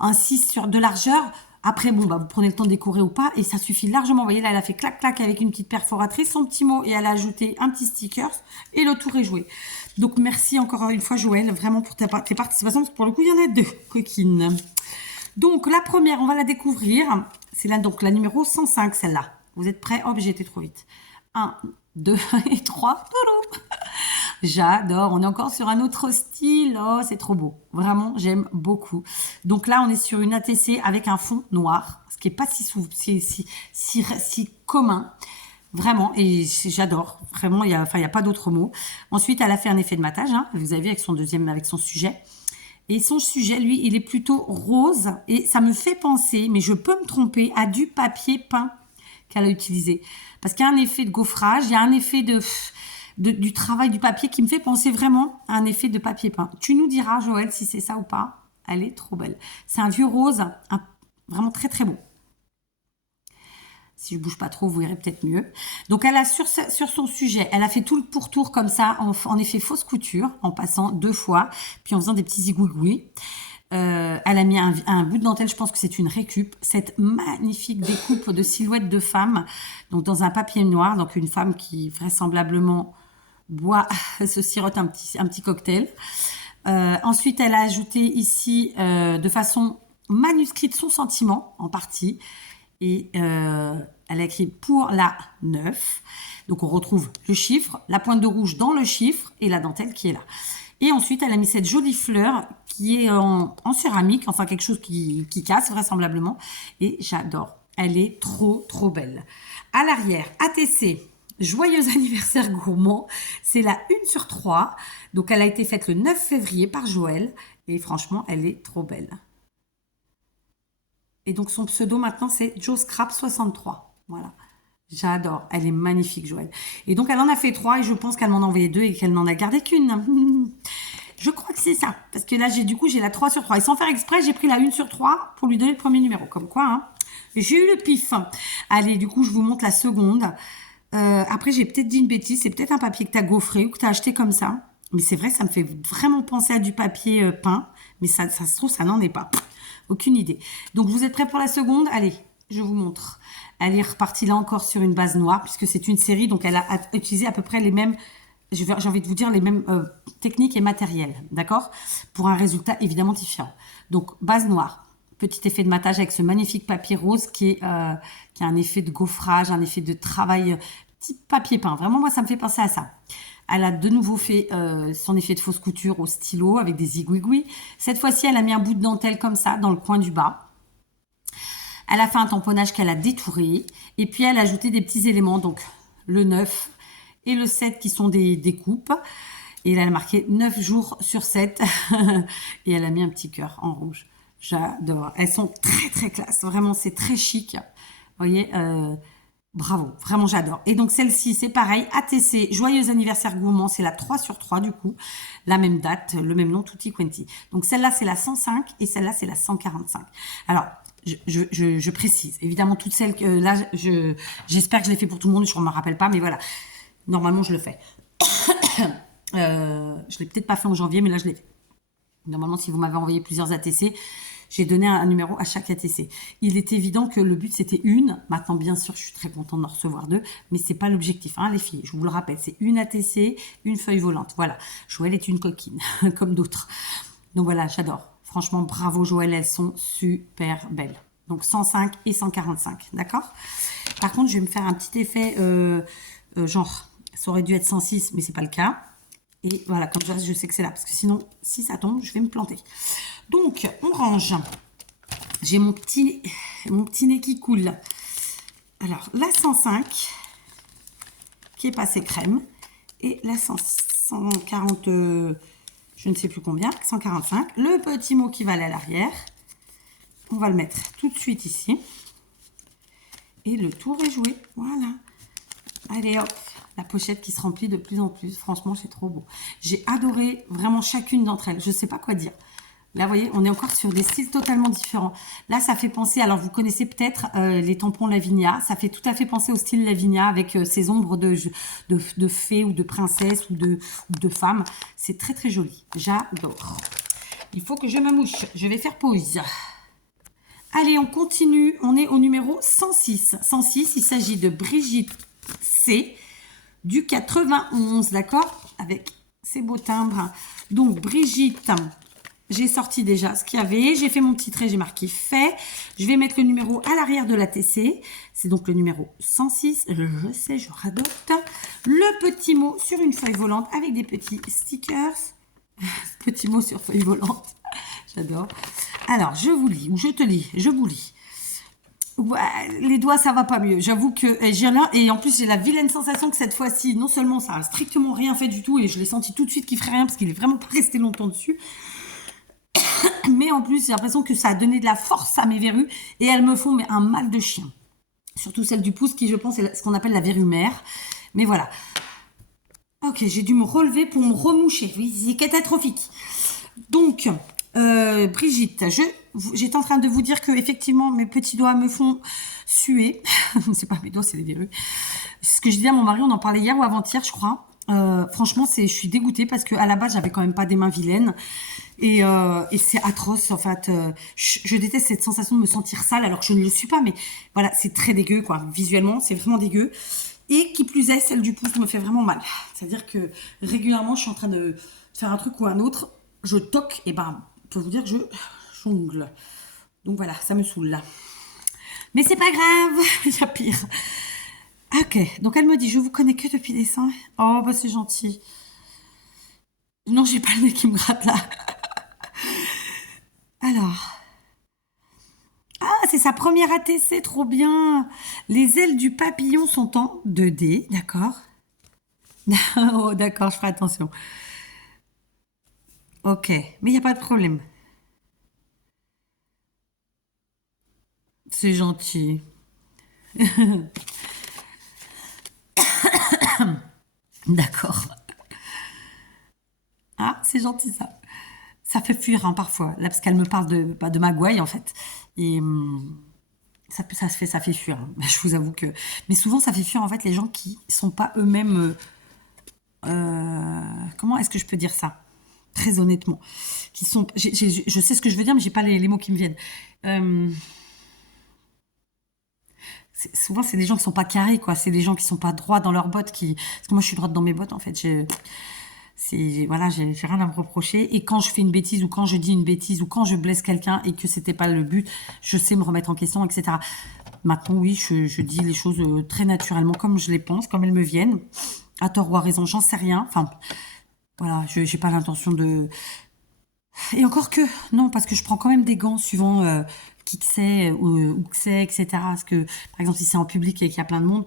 un 6 de largeur. Après, bon, bah, vous prenez le temps de décorer ou pas, et ça suffit largement. Vous voyez, là, elle a fait clac-clac avec une petite perforatrice, son petit mot, et elle a ajouté un petit sticker, et le tour est joué. Donc, merci encore une fois, Joël, vraiment pour tes participations, parce que pour le coup, il y en a 2 coquines. Donc, la première, on va la découvrir. C'est là, donc, la numéro 105, celle-là. Vous êtes prêts? Oh, j'ai été trop vite. 1, 2 et 3. J'adore. On est encore sur un autre style. Oh, c'est trop beau. Vraiment, j'aime beaucoup. Donc là, on est sur une ATC avec un fond noir, ce qui n'est pas si commun. Vraiment, et j'adore. Vraiment, il n'y a pas d'autre mot. Ensuite, elle a fait un effet de matage. Hein, vous avez vu, avec son sujet. Et son sujet, lui, il est plutôt rose. Et ça me fait penser, mais je peux me tromper, à du papier peint qu'elle a utilisé. Parce qu'il y a un effet de gaufrage, il y a un effet du travail du papier qui me fait penser vraiment à un effet de papier peint. Tu nous diras, Joël, si c'est ça ou pas. Elle est trop belle. C'est un vieux rose, vraiment très beau. Si je bouge pas trop, vous verrez peut-être mieux. Donc, elle a sur son sujet, elle a fait tout le pourtour comme ça, en effet fausse couture, en passant 2 fois, puis en faisant des petits zigouigouis. Elle a mis un bout de dentelle, je pense que c'est une récup. Cette magnifique découpe de silhouette de femme, donc dans un papier noir, donc une femme qui vraisemblablement se sirote un petit cocktail. Ensuite, elle a ajouté ici, de façon manuscrit de son sentiment, en partie. Et elle a écrit pour la 9. Donc on retrouve le chiffre, la pointe de rouge dans le chiffre et la dentelle qui est là. Et ensuite, elle a mis cette jolie fleur qui est en céramique, enfin quelque chose qui casse vraisemblablement. Et j'adore. Elle est trop, trop belle. À l'arrière, ATC, joyeux anniversaire gourmand. C'est la 1/3. Donc elle a été faite le 9 février par Joël. Et franchement, elle est trop belle. Et donc son pseudo maintenant, c'est Joe Scrap 63. Voilà. J'adore. Elle est magnifique, Joël. Et donc, elle en a fait 3 et je pense qu'elle m'en a envoyé 2 et qu'elle n'en a gardé qu'une. Je crois que c'est ça. Parce que là, j'ai la 3/3. Et sans faire exprès, j'ai pris la 1/3 pour lui donner le premier numéro. Comme quoi, hein. J'ai eu le pif. Allez, du coup, je vous montre la seconde. Après, j'ai peut-être dit une bêtise. C'est peut-être un papier que tu as gaufré ou que tu as acheté comme ça. Mais c'est vrai, ça me fait vraiment penser à du papier peint. Mais ça se trouve, ça n'en est pas. Aucune idée. Donc, vous êtes prêts pour la seconde? Allez, je vous montre. Elle est repartie là encore sur une base noire, puisque c'est une série, donc elle a utilisé à peu près les mêmes, j'ai envie de vous dire, les mêmes techniques et matériels, d'accord? Pour un résultat évidemment différent. Donc, base noire, petit effet de matage avec ce magnifique papier rose qui a un effet de gaufrage, un effet de travail, petit papier peint. Vraiment, moi, ça me fait penser à ça. Elle a de nouveau fait son effet de fausse couture au stylo avec des zigouigouis. Cette fois-ci, elle a mis un bout de dentelle comme ça dans le coin du bas. Elle a fait un tamponnage qu'elle a détouré. Et puis, elle a ajouté des petits éléments, donc le 9 et le 7 qui sont des coupes. Et elle a marqué 9 jours sur 7. Et elle a mis un petit cœur en rouge. J'adore. Elles sont très, très classe. Vraiment, c'est très chic. Vous voyez, bravo. Vraiment, j'adore. Et donc, celle-ci, c'est pareil. ATC, joyeux anniversaire gourmand. C'est la 3/3 du coup. La même date, le même nom, tutti quanti. Donc, celle-là, c'est la 105 et celle-là, c'est la 145. Alors, je précise. Évidemment, toutes celles que là, j'espère que je l'ai fait pour tout le monde. Je ne me rappelle pas, mais voilà. Normalement, je le fais. Je l'ai peut-être pas fait en janvier, mais là, je l'ai fait. Normalement, si vous m'avez envoyé plusieurs ATC, j'ai donné un numéro à chaque ATC. Il est évident que le but, c'était une. Maintenant, bien sûr, je suis très contente d'en recevoir 2, mais c'est pas l'objectif, hein, les filles. Je vous le rappelle, c'est une ATC, une feuille volante. Voilà. Joël est une coquine, comme d'autres. Donc voilà, j'adore. Franchement, bravo Joël, elles sont super belles. Donc 105 et 145, d'accord? Par contre, je vais me faire un petit effet, genre, ça aurait dû être 106, mais c'est pas le cas. Et voilà, comme ça, je sais que c'est là, parce que sinon, si ça tombe, je vais me planter. Donc, on range. J'ai mon petit nez qui coule. Alors, la 105, qui est passée crème, et la 140... je ne sais plus combien, 145. Le petit mot qui va aller à l'arrière. On va le mettre tout de suite ici. Et le tour est joué. Voilà. Allez hop, la pochette qui se remplit de plus en plus. Franchement, c'est trop beau. J'ai adoré vraiment chacune d'entre elles. Je ne sais pas quoi dire. Là, vous voyez, on est encore sur des styles totalement différents. Là, ça fait penser, alors vous connaissez peut-être les tampons Lavinia. Ça fait tout à fait penser au style Lavinia avec ces ombres de fées ou de princesses ou de femmes. C'est très, très joli. J'adore. Il faut que je me mouche. Je vais faire pause. Allez, on continue. On est au numéro 106. 106, il s'agit de Brigitte C. du 91, d'accord? Avec ces beaux timbres. Donc, Brigitte... J'ai sorti déjà ce qu'il y avait. J'ai fait mon petit trait, j'ai marqué fait. Je vais mettre le numéro à l'arrière de la TC. C'est donc le numéro 106. Je sais, je radote. Le petit mot sur une feuille volante avec des petits stickers. Petit mot sur feuille volante. J'adore. Alors, je vous lis, ou je te lis, je vous lis. Ouais, les doigts, ça va pas mieux. J'avoue que j'ai là, et en plus, j'ai la vilaine sensation que cette fois-ci, non seulement ça a strictement rien fait du tout, et je l'ai senti tout de suite qu'il ferait rien parce qu'il est vraiment pas resté longtemps dessus. Mais en plus, j'ai l'impression que ça a donné de la force à mes verrues et elles me font un mal de chien. Surtout celle du pouce qui, je pense, est ce qu'on appelle la verrue mère. Mais voilà. Ok, j'ai dû me relever pour me remoucher. Oui, c'est catastrophique. Donc, Brigitte, j'étais en train de vous dire que effectivement mes petits doigts me font suer. C'est pas mes doigts, c'est les verrues. C'est ce que je disais à mon mari, on en parlait hier ou avant-hier, je crois. Franchement, je suis dégoûtée parce qu'à la base, j'avais quand même pas des mains vilaines. Et c'est atroce, en fait. Je déteste cette sensation de me sentir sale alors que je ne le suis pas. Mais voilà, c'est très dégueu, quoi. Visuellement, c'est vraiment dégueu. Et qui plus est, celle du pouce me fait vraiment mal. C'est-à-dire que régulièrement, je suis en train de faire un truc ou un autre. Je toque et ben, je peux vous dire que je jongle. Donc voilà, ça me saoule là. Mais c'est pas grave, il y a pire. Ok, donc elle me dit, je vous connais que depuis décembre. Oh, bah c'est gentil. Non, j'ai pas le nez qui me gratte là. Alors, ah, c'est sa première ATC, trop bien. Les ailes du papillon sont en 2D, d'accord. Oh, d'accord, je ferai attention. Ok, mais il n'y a pas de problème. C'est gentil. D'accord. Ah, c'est gentil ça. Ça fait fuir hein, parfois, là, parce qu'elle me parle de Magouaille en fait. Et ça fait fuir, hein. Je vous avoue que. Mais souvent, ça fait fuir en fait les gens qui sont pas eux-mêmes. Comment est-ce que je peux dire ça? Très honnêtement. Qui sont, je sais ce que je veux dire, mais j'ai pas les mots qui me viennent. Euh, souvent, c'est des gens qui sont pas carrés, quoi. C'est des gens qui sont pas droits dans leurs bottes. Parce que moi, je suis droite dans mes bottes, en fait. Voilà, j'ai rien à me reprocher. Et quand je fais une bêtise ou quand je dis une bêtise ou quand je blesse quelqu'un et que c'était pas le but, je sais me remettre en question, etc. Maintenant, oui, je dis les choses très naturellement, comme je les pense, comme elles me viennent. À tort ou à raison, j'en sais rien. Enfin, voilà, je j'ai pas l'intention de. Et encore que, non, parce que je prends quand même des gants suivant qui que c'est, où que c'est, etc. Parce que, par exemple, si c'est en public et qu'il y a plein de monde,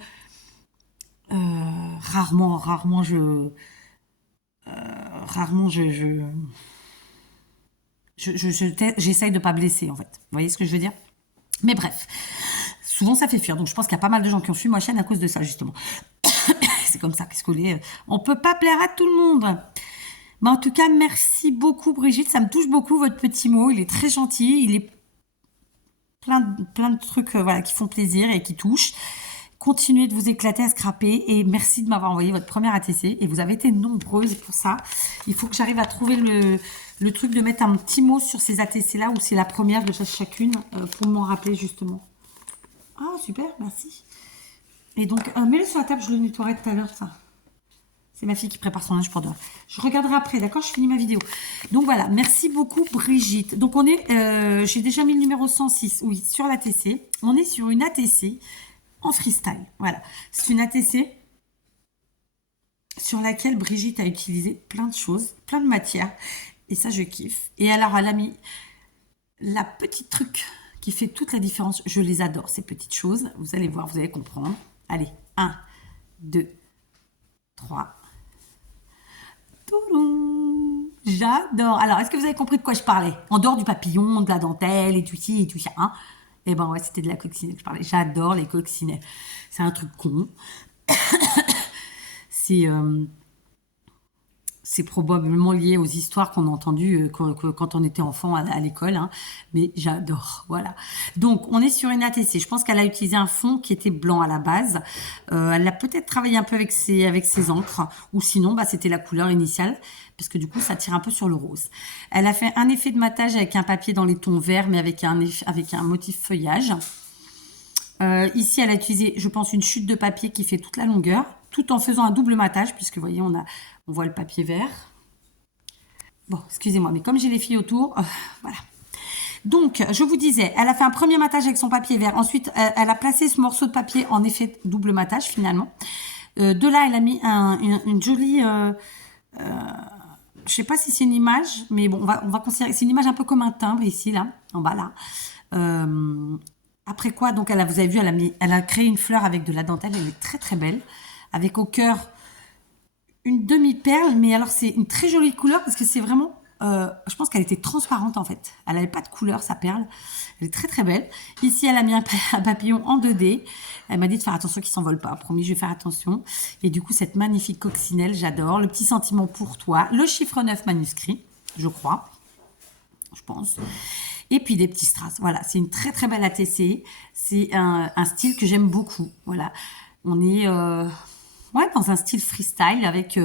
rarement rarement j'essaye de pas blesser, en fait. Vous voyez ce que je veux dire? Mais bref, souvent ça fait fuir. Donc je pense qu'il y a pas mal de gens qui ont fui ma chaîne à cause de ça, justement. C'est comme ça, qu'est-ce qu'on est. On peut pas plaire à tout le monde. Mais en tout cas, merci beaucoup, Brigitte. Ça me touche beaucoup, votre petit mot. Il est très gentil. Il est plein de trucs voilà, qui font plaisir et qui touchent. Continuez de vous éclater à scraper et merci de m'avoir envoyé votre première ATC et vous avez été nombreuses pour ça. Il faut que j'arrive à trouver le truc de mettre un petit mot sur ces ATC là ou c'est la première de chacune pour m'en rappeler justement. Ah super, merci. Et donc mets-le sur la table, je le nettoierai tout à l'heure ça. C'est ma fille qui prépare son linge pour demain. Je regarderai après, d'accord? Je finis ma vidéo. Donc voilà, merci beaucoup Brigitte. Donc on est, j'ai déjà mis le numéro 106, oui, sur l'ATC. On est sur une ATC en freestyle. Voilà, c'est une ATC sur laquelle Brigitte a utilisé plein de choses, plein de matières. Et ça, je kiffe. Et alors, elle a mis la petite truc qui fait toute la différence. Je les adore, ces petites choses. Vous allez voir, vous allez comprendre. Allez, 1, 2, 3. Touloum. J'adore. Alors, est-ce que vous avez compris de quoi je parlais? En dehors du papillon, de la dentelle et tout ci et tout ça. Hein. Eh ben ouais, c'était de la coccinelle que je parlais. J'adore les coccinelles. C'est un truc con. C'est c'est probablement lié aux histoires qu'on a entendues quand on était enfant à l'école, hein. Mais j'adore, voilà. Donc, on est sur une ATC. Je pense qu'elle a utilisé un fond qui était blanc à la base. Elle a peut-être travaillé un peu avec ses encres, ou sinon, bah, c'était la couleur initiale, parce que du coup, ça tire un peu sur le rose. Elle a fait un effet de matage avec un papier dans les tons verts, mais avec un motif feuillage. Ici, elle a utilisé, je pense, une chute de papier qui fait toute la longueur, tout en faisant un double matage, puisque vous voyez, on voit le papier vert. Bon, excusez-moi, mais comme j'ai les filles autour, voilà. Donc, je vous disais, elle a fait un premier matage avec son papier vert. Ensuite, elle a placé ce morceau de papier en effet double matage, finalement. De là, elle a mis une jolie... je sais pas si c'est une image, mais bon, on va considérer... C'est une image un peu comme un timbre, ici, là, en bas, là. Après quoi, donc, vous avez vu, elle a créé une fleur avec de la dentelle. Elle est très, très belle. Avec au cœur une demi-perle, mais alors c'est une très jolie couleur parce que c'est vraiment, je pense qu'elle était transparente en fait. Elle n'avait pas de couleur, sa perle. Elle est très très belle. Ici, elle a mis un papillon en 2D. Elle m'a dit de faire attention qu'il ne s'envole pas. Promis, je vais faire attention. Et du coup, cette magnifique coccinelle, j'adore. Le petit sentiment pour toi. Le chiffre 9 manuscrit, je crois. Je pense. Et puis des petits strass. Voilà, c'est une très très belle ATC. C'est un style que j'aime beaucoup. Voilà. On est... ouais, dans un style freestyle avec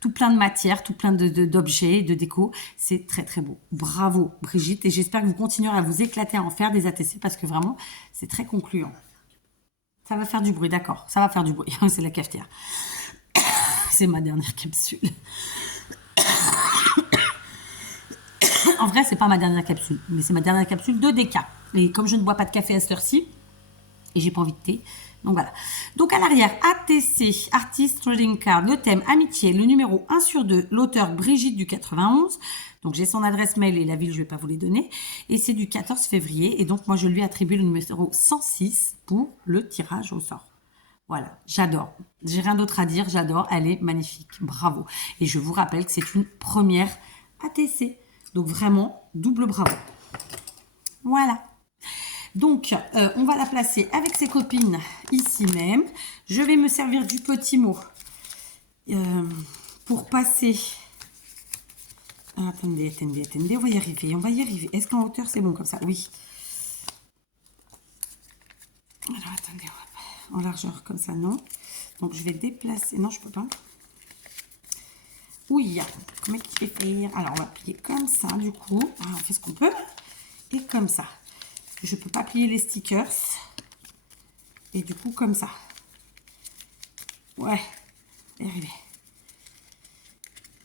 tout plein de matières, tout plein d'objets, de déco. C'est très très beau. Bravo Brigitte et j'espère que vous continuerez à vous éclater à en faire des ATC parce que vraiment c'est très concluant. Ça va faire du bruit, d'accord. Ça va faire du bruit. C'est la cafetière. C'est ma dernière capsule. En vrai, c'est pas ma dernière capsule, mais c'est ma dernière capsule de déca. Et comme je ne bois pas de café à cette heure-ci, et j'ai pas envie de thé, donc voilà. Donc à l'arrière, ATC, Artist Trading Card, le thème Amitié, le numéro 1 sur 2, l'auteur Brigitte du 91. Donc j'ai son adresse mail et la ville, je vais pas vous les donner. Et c'est du 14 février. Et donc moi, je lui attribue le numéro 106 pour le tirage au sort. Voilà, j'adore. J'ai rien d'autre à dire, j'adore. Elle est magnifique. Bravo. Et je vous rappelle que c'est une première ATC. Donc vraiment, double bravo. Voilà. Donc, on va la placer avec ses copines ici même. Je vais me servir du petit mot pour passer... Ah, attendez, on va y arriver, Est-ce qu'en hauteur, c'est bon comme ça? Oui. Alors, attendez, en largeur comme ça, non. Donc, je vais déplacer... Non, je peux pas. Oui, comment est-ce qu'il fait faire? Alors, on va plier comme ça, du coup. Alors, on fait ce qu'on peut. Et comme ça. Je ne peux pas plier les stickers. Et du coup, comme ça. Ouais, y arriver.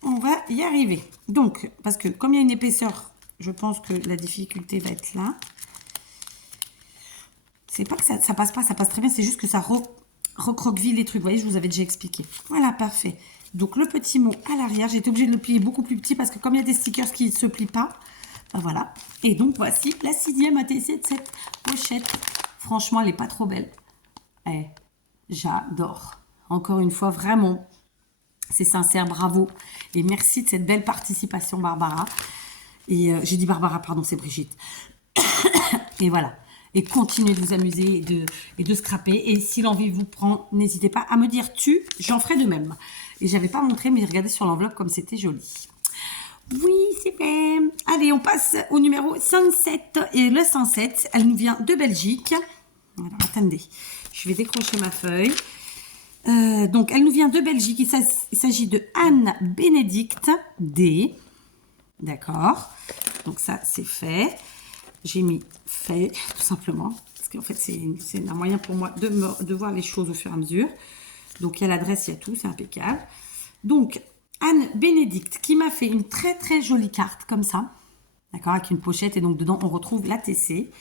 On va y arriver. Donc, parce que comme il y a une épaisseur, je pense que la difficulté va être là. C'est pas que ça passe pas, ça passe très bien. C'est juste que ça recroqueville les trucs. Vous voyez, je vous avais déjà expliqué. Voilà, parfait. Donc, le petit mot à l'arrière. J'ai été obligée de le plier beaucoup plus petit parce que comme il y a des stickers qui ne se plient pas, ben voilà. Et donc, voici la 6e ATC de cette pochette. Franchement, elle n'est pas trop belle. Eh, j'adore. Encore une fois, vraiment, c'est sincère, bravo. Et merci de cette belle participation, Barbara. Et j'ai dit Barbara, pardon, c'est Brigitte. Et voilà. Et continuez de vous amuser et de scraper. Et si l'envie vous prend, n'hésitez pas à me dire tu, j'en ferai de même. Et j'avais pas montré, mais regardez sur l'enveloppe comme c'était joli. Oui, c'est fait. Allez, on passe au numéro 107. Et le 107, elle nous vient de Belgique. Alors, attendez, je vais décrocher ma feuille. Donc, elle nous vient de Belgique. Il s'agit de Anne-Bénédicte D. D'accord. Donc, ça, c'est fait. J'ai mis fait, tout simplement. Parce qu'en fait, c'est un moyen pour moi de voir les choses au fur et à mesure. Donc, il y a l'adresse, il y a tout. C'est impeccable. Donc, Anne-Bénédicte qui m'a fait une très, très jolie carte comme ça. D'accord, avec une pochette. Et donc, dedans, on retrouve l'ATC.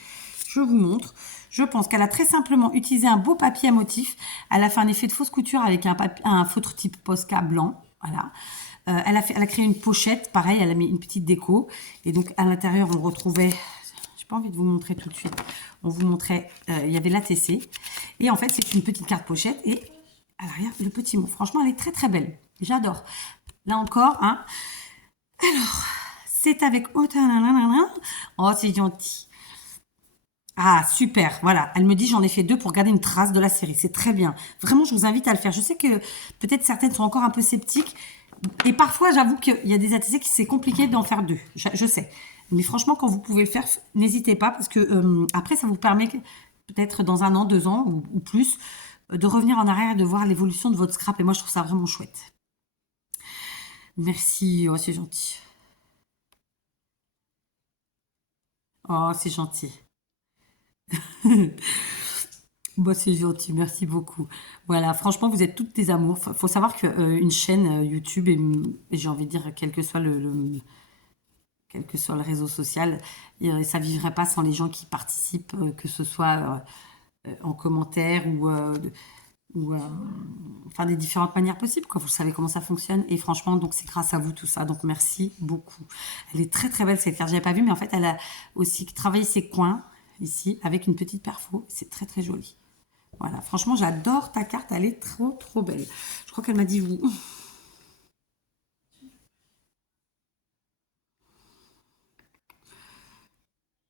Je vous montre. Je pense qu'elle a très simplement utilisé un beau papier à motif. Elle a fait un effet de fausse couture avec un feutre type Posca blanc. Voilà. Elle a créé une pochette. Pareil, elle a mis une petite déco. Et donc, à l'intérieur, on retrouvait... J'ai pas envie de vous montrer tout de suite. On vous montrait... il y avait l'ATC. Et en fait, c'est une petite carte pochette. Et à l'arrière, le petit mot. Franchement, elle est très, très belle. J'adore. Là encore, hein. Alors, c'est avec... Oh, c'est gentil. Ah, super, voilà. Elle me dit, j'en ai fait 2 pour garder une trace de la série. C'est très bien. Vraiment, je vous invite à le faire. Je sais que peut-être certaines sont encore un peu sceptiques. Et parfois, j'avoue qu'il y a des ATC qui c'est compliqué d'en faire 2. Je sais. Mais franchement, quand vous pouvez le faire, n'hésitez pas. Parce que après, ça vous permet peut-être dans 1 an, 2 ans ou plus, de revenir en arrière et de voir l'évolution de votre scrap. Et moi, je trouve ça vraiment chouette. Merci. Oh, c'est gentil. Oh, c'est gentil. Bah, c'est gentil, merci beaucoup. Voilà, franchement, vous êtes toutes des amours. Faut savoir qu'une chaîne YouTube, et j'ai envie de dire, quel que soit le réseau social, ça vivrait pas sans les gens qui participent, que ce soit en commentaire ou enfin des différentes manières possibles, quoi. Vous savez comment ça fonctionne. Et franchement, donc c'est grâce à vous tout ça. Donc merci beaucoup. Elle est très très belle cette carte. J'avais pas vu, mais en fait, elle a aussi travaillé ses coins ici avec une petite perfo. C'est très très joli. Voilà, franchement, j'adore ta carte, elle est trop, trop belle. Je crois qu'elle m'a dit vous.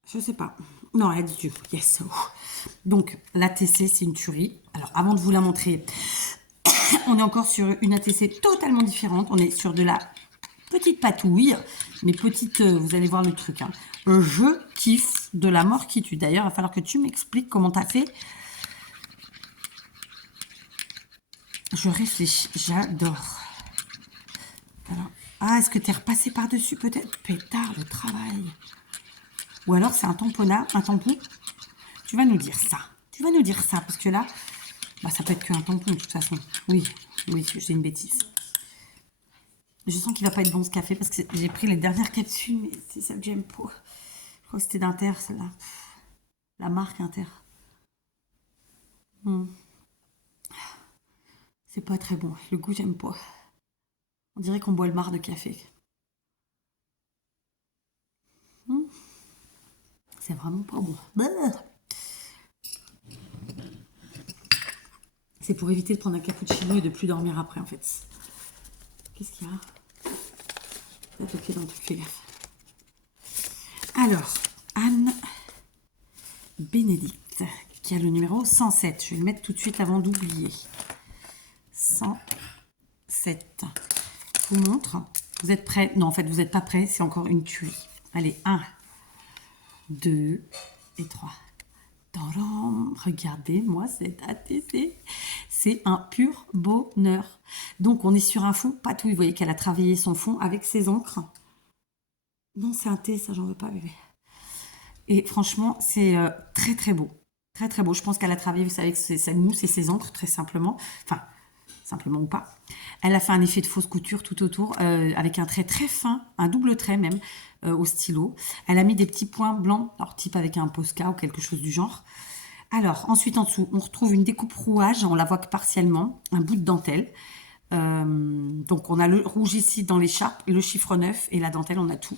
Je sais pas. Non, elle a dit Dieu. Yes. Donc, l'ATC, c'est une tuerie. Alors, avant de vous la montrer, on est encore sur une ATC totalement différente. On est sur de la petite patouille, mais petite, vous allez voir le truc. Hein. Je kiffe de la mort qui tue. D'ailleurs, il va falloir que tu m'expliques comment tu as fait. Je réfléchis, j'adore. Alors, ah, est-ce que tu es repassé par-dessus peut-être? Pétard, le travail. Ou alors c'est un tamponnat, un tampon. Tu vas nous dire ça. Tu vas nous dire ça, parce que là, bah, ça peut être qu'un tampon de toute façon. Oui, oui, j'ai une bêtise. Je sens qu'il va pas être bon ce café parce que j'ai pris les dernières capsules, mais c'est celle que j'aime pas. Je crois que c'était d'Inter, celle-là. La marque Inter. C'est pas très bon. Le goût, j'aime pas. On dirait qu'on boit le marc de café. C'est vraiment pas bon. C'est pour éviter de prendre un cappuccino et de plus dormir après, en fait. Qu'est-ce qu'il y a? Ça te fait dans le truc, fais gaffe. Alors, Anne Bénédicte, qui a le numéro 107. Je vais le mettre tout de suite avant d'oublier. 107. Je vous montre. Vous êtes prêts? Non, en fait, vous n'êtes pas prêts. C'est encore une tuerie. Allez, 1, 2 et 3. Tadam! Regardez-moi cette ATC. C'est un pur bonheur. Donc, on est sur un fond patouille. Vous voyez qu'elle a travaillé son fond avec ses encres. Non, c'est un thé, ça, j'en veux pas, bébé. Et franchement, c'est très, très beau. Très, très beau. Je pense qu'elle a travaillé, vous savez, que sa mousse et ses encres, très simplement. Enfin, simplement ou pas. Elle a fait un effet de fausse couture tout autour, avec un trait très fin, un double trait même, au stylo. Elle a mis des petits points blancs, alors type avec un Posca ou quelque chose du genre. Alors, ensuite, en dessous, on retrouve une découpe rouage, on la voit que partiellement, un bout de dentelle. Donc, on a le rouge ici dans l'écharpe, le chiffre 9 et la dentelle, on a tout.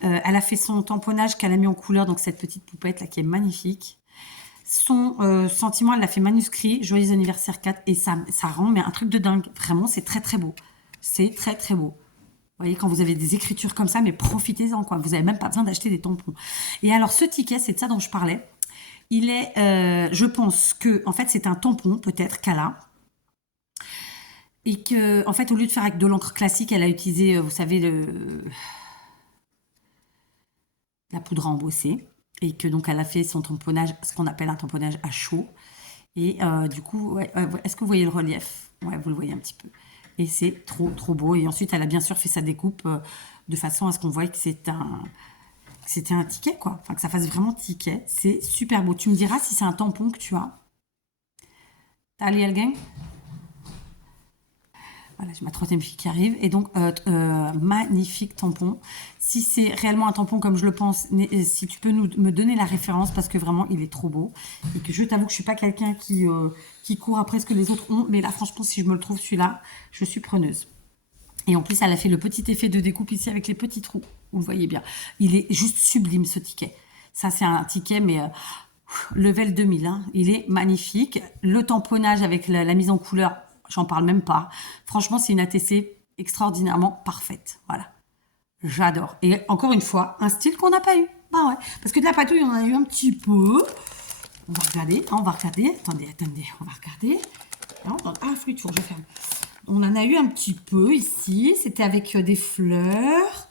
Elle a fait son tamponnage qu'elle a mis en couleur, donc cette petite poupette là qui est magnifique. Son sentiment, elle l'a fait manuscrit, joyeux anniversaire 4, et ça rend mais un truc de dingue. Vraiment, c'est très très beau. C'est très très beau. Vous voyez, quand vous avez des écritures comme ça, mais profitez-en, quoi. Vous n'avez même pas besoin d'acheter des tampons. Et alors, ce ticket, c'est de ça dont je parlais. Il est, je pense que, en fait, c'est un tampon, peut-être, qu'elle a. Et que, en fait, au lieu de faire avec de l'encre classique, elle a utilisé, vous savez, la poudre à embosser. Et que donc, elle a fait son tamponnage, ce qu'on appelle un tamponnage à chaud. Et du coup, ouais, est-ce que vous voyez le relief? Ouais, vous le voyez un petit peu. Et c'est trop, trop beau. Et ensuite, elle a bien sûr fait sa découpe de façon à ce qu'on voit que c'était un ticket, quoi. Enfin, que ça fasse vraiment ticket. C'est super beau. Tu me diras si c'est un tampon que tu as. T'as Ali El Gang? Voilà, j'ai ma troisième fille qui arrive. Et donc, magnifique tampon. Si c'est réellement un tampon comme je le pense, si tu peux me donner la référence, parce que vraiment, il est trop beau. Et que je t'avoue que je suis pas quelqu'un qui court après ce que les autres ont. Mais là, franchement, si je me le trouve, celui-là, je suis preneuse. Et en plus, elle a fait le petit effet de découpe ici avec les petits trous. Vous le voyez bien. Il est juste sublime, ce ticket. Ça, c'est un ticket, mais level 2000. Hein. Il est magnifique. Le tamponnage avec la mise en couleur, j'en parle même pas. Franchement, c'est une ATC extraordinairement parfaite. Voilà. J'adore. Et encore une fois, un style qu'on n'a pas eu. Bah ouais. Parce que de la patouille, on en a eu un petit peu. On va regarder. On va regarder. Attendez. On va regarder. Ah, fruit de four, je ferme. On en a eu un petit peu ici. C'était avec des fleurs.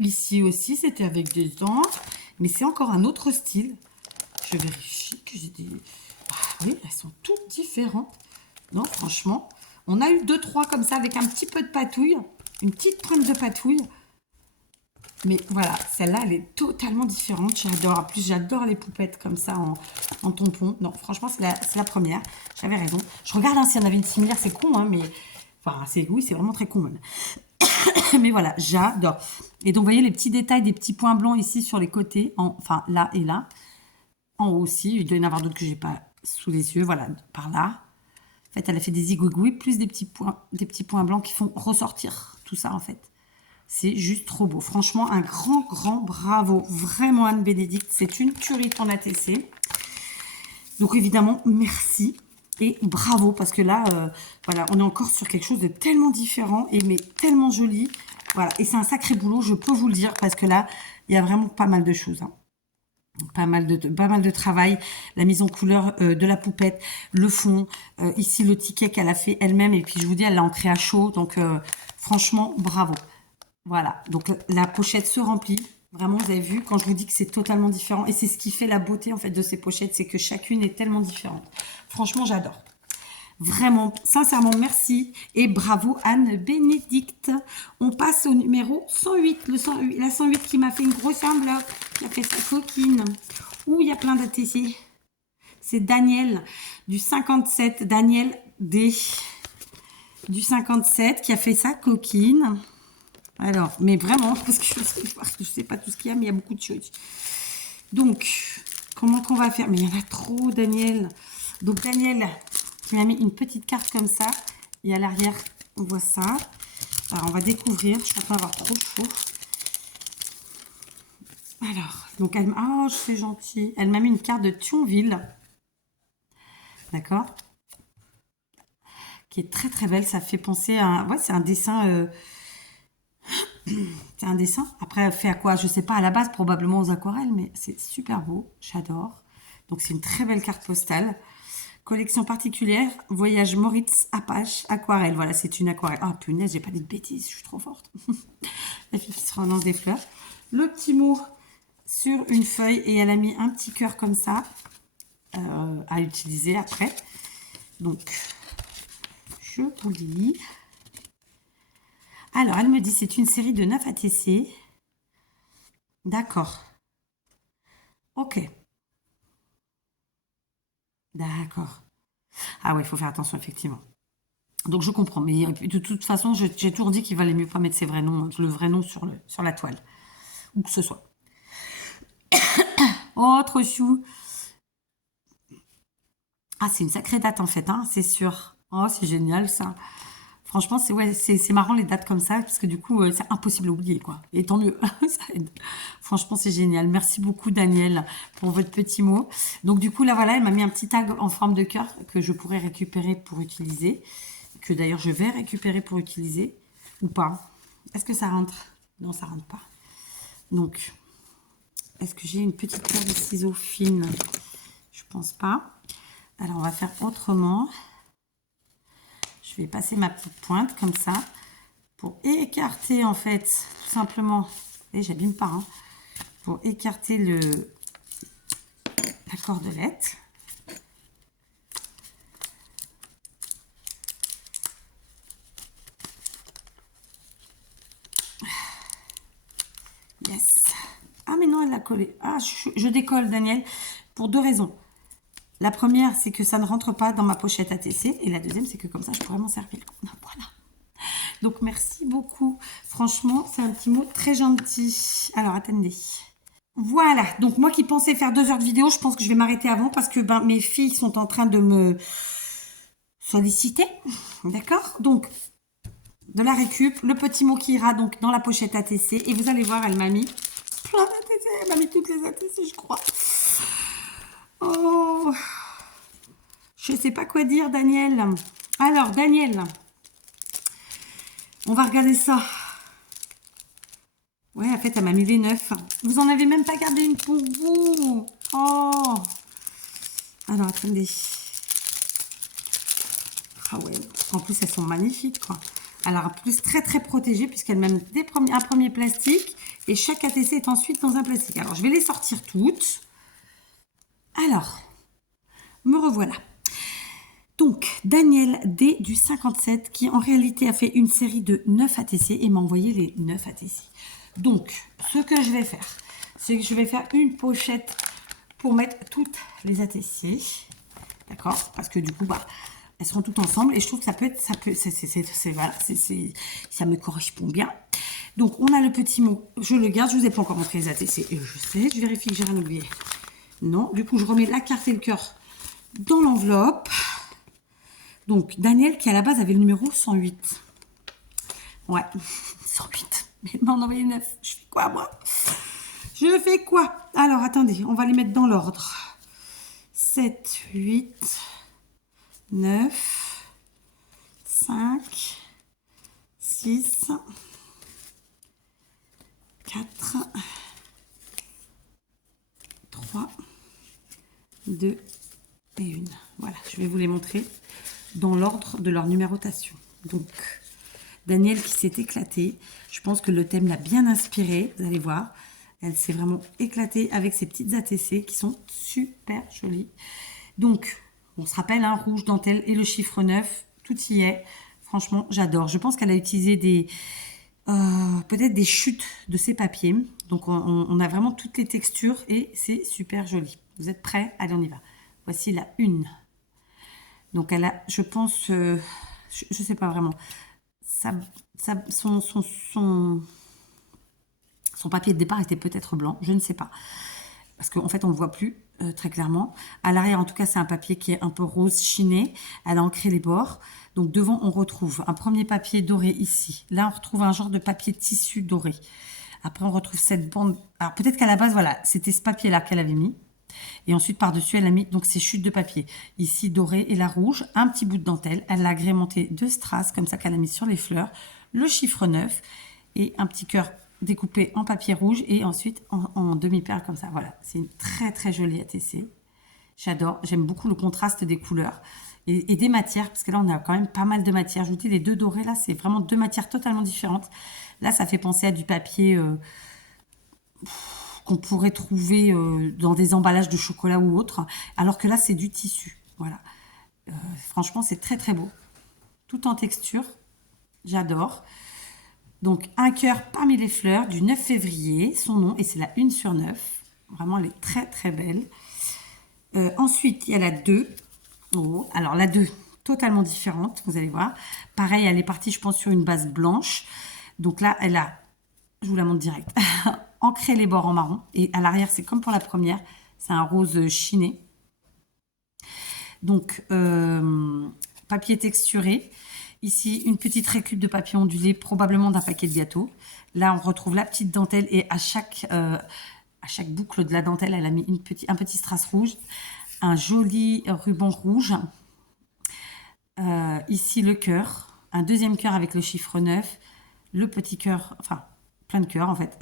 Ici aussi, c'était avec des encres. Mais c'est encore un autre style. Je vérifie que j'ai des... Ah oui, elles sont toutes différentes. Non, franchement. On a eu 2-3 comme ça avec un petit peu de patouille. Une petite pointe de patouille. Mais voilà, celle-là, elle est totalement différente. J'adore. En plus, j'adore les poupettes comme ça en tampon. Non, franchement, c'est la première. J'avais raison. Je regarde s'il y en avait une similaire. C'est con, hein, mais... Enfin, oui, c'est vraiment très con, même. Mais voilà, j'adore. Et donc, vous voyez les petits détails, des petits points blancs ici sur les côtés. Enfin, là et là. En haut aussi. Il doit y en avoir d'autres que je n'ai pas sous les yeux. Voilà, par là. En fait, elle a fait des zigouigouis, plus des petits points blancs qui font ressortir tout ça, en fait. C'est juste trop beau. Franchement, un grand, grand bravo. Vraiment, Anne Bénédicte, c'est une tuerie ton ATC. Donc, évidemment, merci et bravo. Parce que là, voilà, on est encore sur quelque chose de tellement différent et mais tellement joli. Voilà, et c'est un sacré boulot, je peux vous le dire, parce que là, il y a vraiment pas mal de choses. Hein. Pas mal de travail, la mise en couleur de la poupette, le fond, ici le ticket qu'elle a fait elle-même, et puis je vous dis, elle l'a ancré à chaud, donc franchement, bravo. Voilà, donc la pochette se remplit. Vraiment, vous avez vu, quand je vous dis que c'est totalement différent. Et c'est ce qui fait la beauté, en fait, de ces pochettes. C'est que chacune est tellement différente. Franchement, j'adore. Vraiment, sincèrement, merci. Et bravo, Anne Bénédicte. On passe au numéro 108. La 108 qui m'a fait une grosse enveloppe. Qui a fait sa coquine. Ouh, il y a plein d'ATC. C'est Daniel, du 57. Daniel D. du 57 qui a fait sa coquine. Alors, mais vraiment, parce que je sais pas tout ce qu'il y a, mais il y a beaucoup de choses. Donc, comment qu'on va faire? Mais il y en a trop, Daniel. Donc, Daniel, tu m'as mis une petite carte comme ça. Et à l'arrière, on voit ça. Alors, on va découvrir. Je suis en train d'avoir trop chaud. Alors, donc, elle... oh, c'est gentil. Elle m'a mis une carte de Thionville. D'accord? Qui est très, très belle. Ça fait penser à... Ouais, c'est un dessin... C'est un dessin. Après, fait à quoi? Je sais pas, à la base, probablement aux aquarelles, mais c'est super beau. J'adore. Donc, c'est une très belle carte postale. Collection particulière, voyage Moritz Apache, aquarelle. Voilà, c'est une aquarelle. Ah, punaise, j'ai pas dit de bêtises, je suis trop forte. La fille qui se relance des fleurs. Le petit mot sur une feuille et elle a mis un petit cœur comme ça à utiliser après. Donc, je vous lis. Alors, elle me dit c'est une série de 9 ATC. D'accord. Ok. D'accord. Ah ouais, il faut faire attention, effectivement. Donc, je comprends. Mais de toute façon, j'ai toujours dit qu'il valait mieux pas mettre ses vrais noms, le vrai nom sur la toile. Où que ce soit. Oh, trop chou. Ah, c'est une sacrée date, en fait, hein, c'est sûr. Oh, c'est génial, ça. Franchement, c'est ouais, c'est marrant les dates comme ça, parce que du coup, c'est impossible à oublier, quoi. Et tant mieux, ça aide. Franchement, c'est génial. Merci beaucoup, Daniel, pour votre petit mot. Donc, du coup, là, voilà, elle m'a mis un petit tag en forme de cœur que je pourrais récupérer pour utiliser. Que d'ailleurs, je vais récupérer pour utiliser. Ou pas. Est-ce que ça rentre? Non, ça rentre pas. Donc, est-ce que j'ai une petite paire de ciseaux fines? Je pense pas. Alors, on va faire autrement. Je vais passer ma petite pointe comme ça pour écarter en fait tout simplement, et j'abîme pas, hein, pour écarter la cordelette. Yes. Ah mais non, elle l'a collé. Ah, je décolle, Daniel, pour deux raisons. La première, c'est que ça ne rentre pas dans ma pochette ATC. Et la deuxième, c'est que comme ça, je pourrais m'en servir. Voilà. Donc, merci beaucoup. Franchement, c'est un petit mot très gentil. Alors, attendez. Voilà. Donc, moi qui pensais faire 2 heures de vidéo, je pense que je vais m'arrêter avant parce que ben, mes filles sont en train de me solliciter. D'accord? Donc, de la récup, le petit mot qui ira donc dans la pochette ATC. Et vous allez voir, elle m'a mis plein d'ATC. Elle m'a mis toutes les ATC, je crois. Oh, je sais pas quoi dire, Daniel. Alors, Daniel, on va regarder ça. Ouais, en fait, elle m'a mis les 9. Vous en avez même pas gardé une pour vous. Oh. Alors, attendez. Ah ouais, en plus, elles sont magnifiques, quoi. Alors, en plus, très, très protégées, puisqu'elle m'a mis un premier plastique. Et chaque ATC est ensuite dans un plastique. Alors, je vais les sortir toutes. Alors, me revoilà. Donc, Daniel D du 57, qui en réalité a fait une série de 9 ATC et m'a envoyé les 9 ATC. Donc, ce que je vais faire, c'est que je vais faire une pochette pour mettre toutes les ATC. D'accord? Parce que du coup, bah, elles seront toutes ensemble et je trouve que ça me correspond bien. Donc, on a le petit mot, je le garde, je ne vous ai pas encore montré les ATC. Et je sais, je vérifie que j'ai rien oublié. Non, du coup, je remets la carte et le cœur dans l'enveloppe. Donc, Daniel, qui à la base avait le numéro 108. Ouais, 108. Mais il m'en a envoyé 9. Je fais quoi, moi? Je fais quoi? Alors, attendez, on va les mettre dans l'ordre. 7, 8, 9, 5, 6, 4, 3, 2 et 1. Voilà, je vais vous les montrer dans l'ordre de leur numérotation. Donc, Daniel qui s'est éclatée. Je pense que le thème l'a bien inspirée. Vous allez voir. Elle s'est vraiment éclatée avec ses petites ATC qui sont super jolies. Donc, on se rappelle, hein, rouge, dentelle et le chiffre 9. Tout y est. Franchement, j'adore. Je pense qu'elle a utilisé peut-être des chutes de ces papiers. Donc, on a vraiment toutes les textures et c'est super joli. Vous êtes prêts? Allez, on y va. Voici la 1. Donc, elle a, je pense... je sais pas vraiment. Ça, son papier de départ était peut-être blanc, je ne sais pas. Parce qu'en fait, on ne le voit plus très clairement. À l'arrière, en tout cas, c'est un papier qui est un peu rose chiné. Elle a ancré les bords. Donc devant, on retrouve un premier papier doré ici. Là, on retrouve un genre de papier tissu doré. Après, on retrouve cette bande. Alors peut-être qu'à la base, voilà, c'était ce papier-là qu'elle avait mis. Et ensuite, par-dessus, elle a mis donc ces chutes de papier. Ici, doré et la rouge, un petit bout de dentelle. Elle l'a agrémenté de strass, comme ça qu'elle a mis sur les fleurs. Le chiffre 9 et un petit cœur découpé en papier rouge et ensuite en demi-perle comme ça. Voilà, c'est une très très jolie ATC. J'adore, j'aime beaucoup le contraste des couleurs et des matières, parce que là on a quand même pas mal de matières. Je vous dis, les deux dorés là, c'est vraiment deux matières totalement différentes. Là, ça fait penser à du papier qu'on pourrait trouver dans des emballages de chocolat ou autre, alors que là, c'est du tissu. Voilà. Franchement, c'est très très beau. Tout en texture, j'adore. Donc, un cœur parmi les fleurs du 9 février, son nom, et c'est la 1/9. Vraiment, elle est très très belle. Ensuite, il y a la 2. Oh, alors, la 2, totalement différente, vous allez voir. Pareil, elle est partie, je pense, sur une base blanche. Donc là, elle a, je vous la montre direct, ancré les bords en marron. Et à l'arrière, c'est comme pour la première, c'est un rose chiné. Donc, papier texturé. Ici, une petite récup de papier ondulé, probablement d'un paquet de gâteaux. Là, on retrouve la petite dentelle et à chaque boucle de la dentelle, elle a mis un petit strass rouge, un joli ruban rouge. Ici, le cœur, un deuxième cœur avec le chiffre 9, le petit cœur, enfin, plein de cœurs en fait.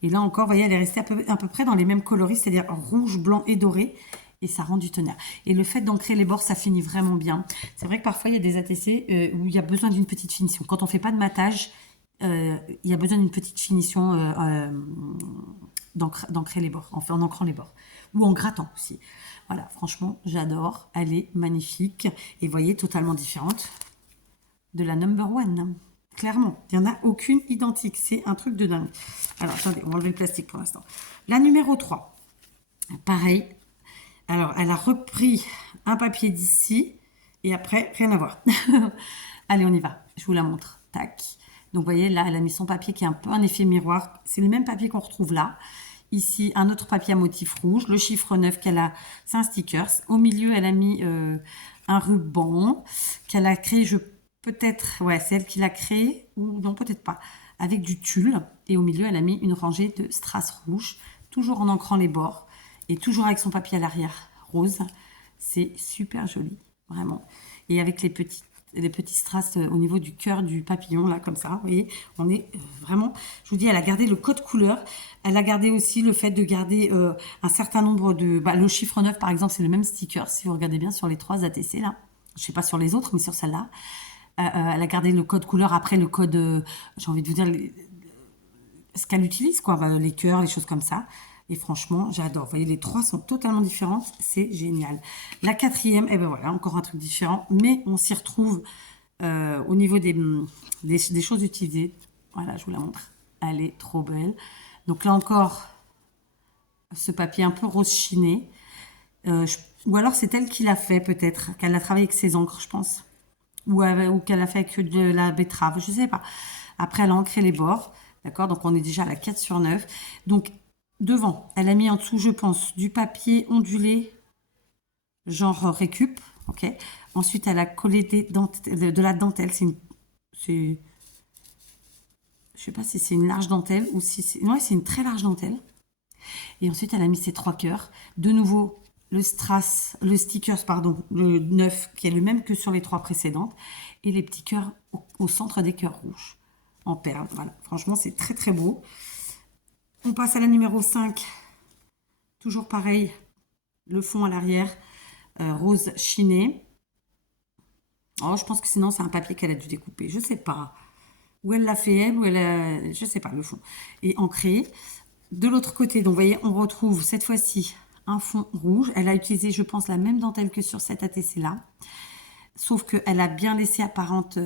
Et là encore, vous voyez, elle est restée à peu près dans les mêmes coloris, c'est-à-dire rouge, blanc et doré. Et ça rend du tonnerre. Et le fait d'ancrer les bords, ça finit vraiment bien. C'est vrai que parfois, il y a des ATC où il y a besoin d'une petite finition. Quand on ne fait pas de matage, il y a besoin d'une petite finition d'ancrer les bords, en ancrant les bords. Ou en grattant aussi. Voilà, franchement, j'adore. Elle est magnifique. Et vous voyez, totalement différente de la number one. Clairement, il n'y en a aucune identique. C'est un truc de dingue. Alors, attendez, on va enlever le plastique pour l'instant. La numéro 3. Pareil. Alors, elle a repris un papier d'ici. Et après, rien à voir. Allez, on y va. Je vous la montre. Tac. Donc, vous voyez, là, elle a mis son papier qui est un peu un effet miroir. C'est le même papier qu'on retrouve là. Ici, un autre papier à motif rouge. Le chiffre 9 qu'elle a, c'est un stickers. Au milieu, elle a mis un ruban qu'elle a créé, peut-être, ouais, c'est elle qui l'a créé, ou non, peut-être pas, avec du tulle. Et au milieu, elle a mis une rangée de strass rouge, toujours en ancrant les bords, et toujours avec son papier à l'arrière rose. C'est super joli, vraiment. Et avec les petits strass au niveau du cœur du papillon, là, comme ça, vous voyez, on est vraiment, je vous dis, elle a gardé le code couleur, elle a gardé aussi le fait de garder un certain nombre de, le chiffre 9, par exemple, c'est le même sticker, si vous regardez bien sur les 3 ATC, là, je sais pas sur les autres, mais sur celle-là, elle a gardé le code couleur, après le code, j'ai envie de vous dire, ce qu'elle utilise, quoi, les cœurs, les choses comme ça. Et franchement, j'adore. Vous voyez, les 3 sont totalement différentes. C'est génial. La 4e, eh ben voilà, encore un truc différent. Mais on s'y retrouve au niveau des choses utilisées. Voilà, je vous la montre. Elle est trop belle. Donc là encore, ce papier un peu rose chiné. Ou alors c'est elle qui l'a fait peut-être. Qu'elle a travaillé avec ses encres, je pense. Ou qu'elle a fait que de la betterave, je sais pas. Après, elle a ancré les bords. D'accord, donc on est déjà à la 4/9. Donc, devant, elle a mis en dessous, je pense, du papier ondulé, genre récup. Ok. Ensuite, elle a collé de la dentelle. Je sais pas si c'est une large dentelle ou si c'est. Ouais, c'est une très large dentelle. Et ensuite, elle a mis ses 3 cœurs. De nouveau, le stickers, pardon, le 9, qui est le même que sur les 3 précédentes. Et les petits cœurs au centre des cœurs rouges, en perles. Voilà, franchement, c'est très très beau. On passe à la numéro 5. Toujours pareil, le fond à l'arrière, rose chiné. Oh, je pense que sinon, c'est un papier qu'elle a dû découper. Je sais pas. Ou elle l'a fait elle, ou elle a... Je sais pas, le fond. Et ancré. De l'autre côté, donc vous voyez, on retrouve cette fois-ci un fond rouge. Elle a utilisé, je pense, la même dentelle que sur cette ATC-là. Sauf qu'elle a bien laissé apparente...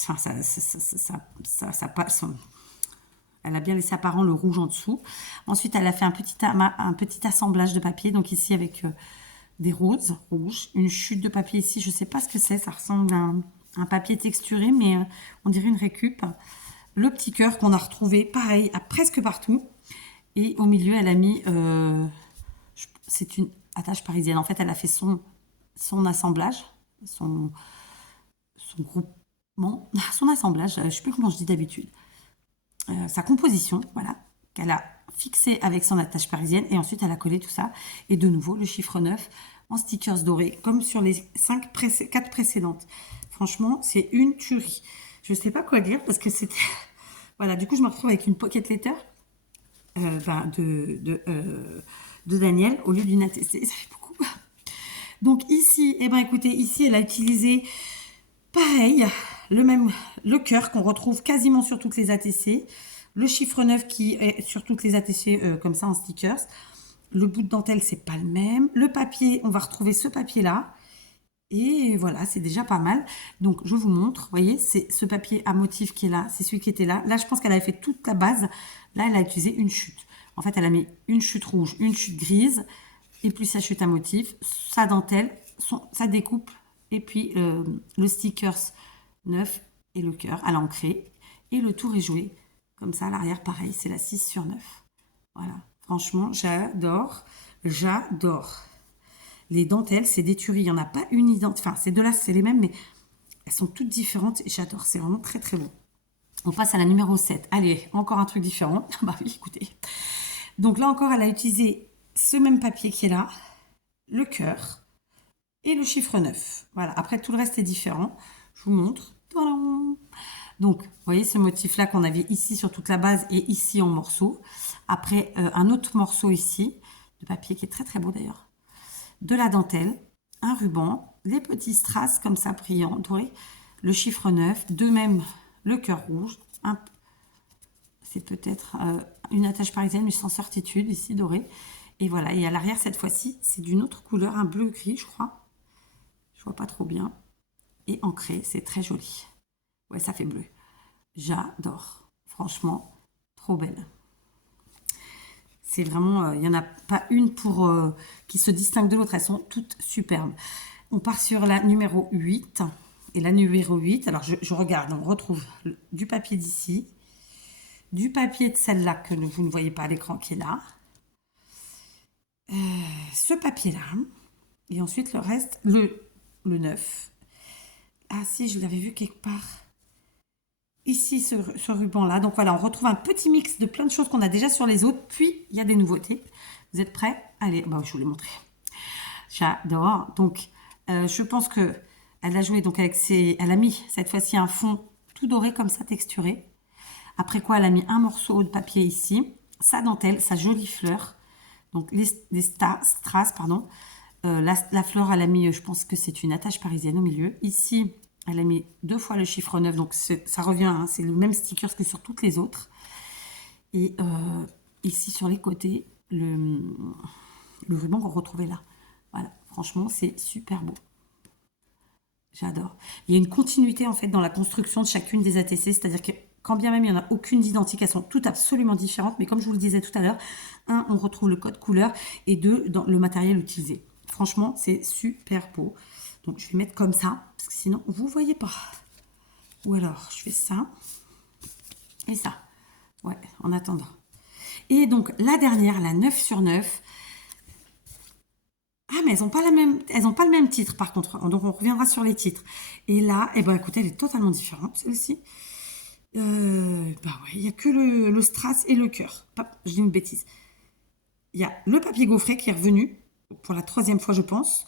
Enfin, ça passe... Elle a bien laissé apparent le rouge en dessous. Ensuite, elle a fait un petit assemblage de papier. Donc ici, avec des roses rouges, une chute de papier ici, je sais pas ce que c'est, ça ressemble à un papier texturé, mais on dirait une récup. Le petit cœur qu'on a retrouvé, pareil, à presque partout. Et au milieu, elle a mis, c'est une attache parisienne. En fait, elle a fait son assemblage, son groupement, son assemblage, je ne sais plus comment je dis d'habitude. Sa composition, voilà, qu'elle a fixée avec son attache parisienne. Et ensuite, elle a collé tout ça. Et de nouveau, le chiffre 9 en stickers dorés, comme sur les 4 précédentes. Franchement, c'est une tuerie. Je ne sais pas quoi dire parce que c'était... Voilà, du coup, je me retrouve avec une pocket letter de Daniel au lieu d'une ATC. Ça fait beaucoup. Donc ici, eh ben écoutez, ici, elle a utilisé pareil, le cœur qu'on retrouve quasiment sur toutes les ATC. Le chiffre 9 qui est sur toutes les ATC comme ça en stickers. Le bout de dentelle, c'est pas le même. Le papier, on va retrouver ce papier-là. Et voilà, c'est déjà pas mal. Donc, je vous montre. Vous voyez, c'est ce papier à motif qui est là. C'est celui qui était là. Là, je pense qu'elle avait fait toute la base. Là, elle a utilisé une chute. En fait, elle a mis une chute rouge, une chute grise, et puis sa chute à motif, sa dentelle, sa découpe, et puis le stickers 9 et le cœur à l'encré. Et le tour est joué. Comme ça, à l'arrière, pareil, c'est la 6 sur 9. Voilà. Franchement, j'adore. J'adore. Les dentelles, c'est des tueries. Il n'y en a pas une identique. Enfin, ces deux-là, c'est les mêmes, mais elles sont toutes différentes. Et j'adore. C'est vraiment très, très bon. On passe à la numéro 7. Allez, encore un truc différent. Bah oui, écoutez. Donc là encore, elle a utilisé ce même papier qui est là, le cœur et le chiffre 9. Voilà. Après, tout le reste est différent. Je vous montre. Tadam. Donc, vous voyez ce motif-là qu'on avait ici sur toute la base et ici en morceaux. Après, un autre morceau ici, de papier qui est très, très beau d'ailleurs. De la dentelle, un ruban, les petits strass comme ça brillants, dorés, le chiffre 9, de même le cœur rouge, c'est peut-être une attache parisienne mais sans certitude, ici doré. Et voilà, et à l'arrière cette fois-ci, c'est d'une autre couleur, un bleu-gris je crois. Je vois pas trop bien. Et ancré, c'est très joli. Ouais, ça fait bleu. J'adore. Franchement, trop belle. C'est vraiment, il n'y en a pas une qui se distingue de l'autre. Elles sont toutes superbes. On part sur la numéro 8. Et la numéro 8, alors je regarde, on retrouve du papier d'ici, du papier de celle-là que vous ne voyez pas à l'écran qui est là, ce papier-là, et ensuite le reste, le 9. Ah si, je l'avais vu quelque part. Ici, ce ruban-là. Donc voilà, on retrouve un petit mix de plein de choses qu'on a déjà sur les autres. Puis, il y a des nouveautés. Vous êtes prêts? Allez, bah, je vous les montrer. J'adore. Donc, je pense que elle a joué donc avec elle a mis cette fois-ci un fond tout doré comme ça, texturé. Après quoi, elle a mis un morceau de papier ici, sa dentelle, sa jolie fleur. Donc, les strass, pardon. La fleur, elle a mis, je pense que c'est une attache parisienne au milieu. Ici, elle a mis 2 fois le chiffre 9, donc ça revient, hein, c'est le même sticker que sur toutes les autres. Et ici, sur les côtés, le ruban qu'on retrouvait là. Voilà, franchement, c'est super beau. J'adore. Il y a une continuité, en fait, dans la construction de chacune des ATC, c'est-à-dire que quand bien même il n'y en a aucune d'identique, elles sont toutes absolument différentes, mais comme je vous le disais tout à l'heure, un, on retrouve le code couleur, et deux, dans le matériel utilisé. Franchement, c'est super beau. Donc, je vais mettre comme ça, parce que sinon, vous ne voyez pas. Ou alors, je fais ça et ça. Ouais, en attendant. Et donc, la dernière, la 9 sur 9. Ah, mais elles n'ont pas le même titre, par contre. Donc, on reviendra sur les titres. Et là, eh ben, écoutez, elle est totalement différente, celle-ci. Bah ouais, il n'y a que le strass et le cœur. Je dis une bêtise. Il y a le papier gaufré qui est revenu, pour la 3e fois, je pense.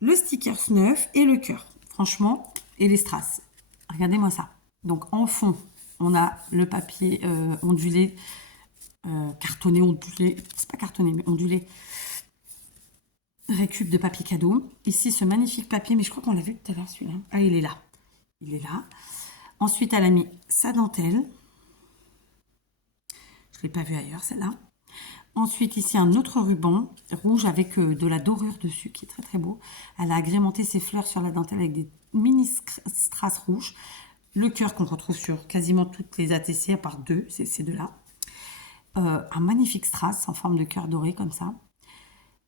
Le stickers 9 et le cœur. Franchement, et les strass. Regardez-moi ça. Donc, en fond, on a le papier ondulé, cartonné, ondulé. C'est pas cartonné, mais ondulé. Récup de papier cadeau. Ici, ce magnifique papier, mais je crois qu'on l'a vu tout à l'heure, celui-là. Ah, il est là. Il est là. Ensuite, elle a mis sa dentelle. Je ne l'ai pas vu ailleurs, celle-là. Ensuite, ici, un autre ruban rouge avec de la dorure dessus, qui est très, très beau. Elle a agrémenté ses fleurs sur la dentelle avec des mini strass rouges. Le cœur qu'on retrouve sur quasiment toutes les ATC, à part deux, c'est ces deux-là. Un magnifique strass en forme de cœur doré, comme ça.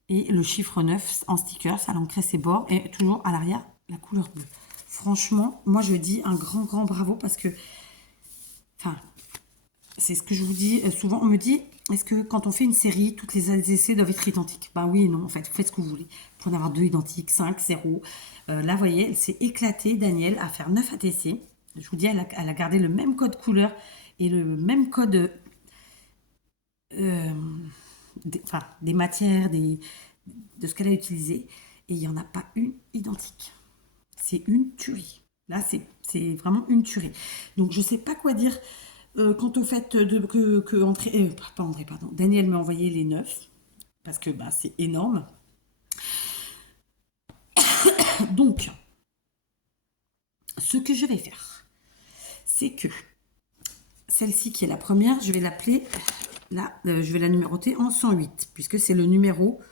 Et le chiffre 9 en stickers, à l'encre ses bords. Et toujours à l'arrière, la couleur bleue. Franchement, moi je dis un grand bravo parce que... Enfin, c'est ce que je vous dis. Souvent, on me dit, est-ce que quand on fait une série, toutes les essais doivent être identiques? Bah oui et non, en fait. Vous faites ce que vous voulez. Vous pouvez en avoir 2 identiques, 5, 0. Là, vous voyez, elle s'est éclatée, Daniel, à faire 9 ATC. Je vous dis, elle a gardé le même code couleur et le même code des matières, de ce qu'elle a utilisé. Et il n'y en a pas une identique. C'est une tuerie. Là, c'est vraiment une tuerie. Donc, je ne sais pas quoi dire quant au fait que André, pas André, pardon, Daniel m'a envoyé les 9, parce que bah, c'est énorme. Donc, ce que je vais faire, c'est que celle-ci qui est la première, je vais l'appeler, là, je vais la numéroter en 108, puisque c'est le numéro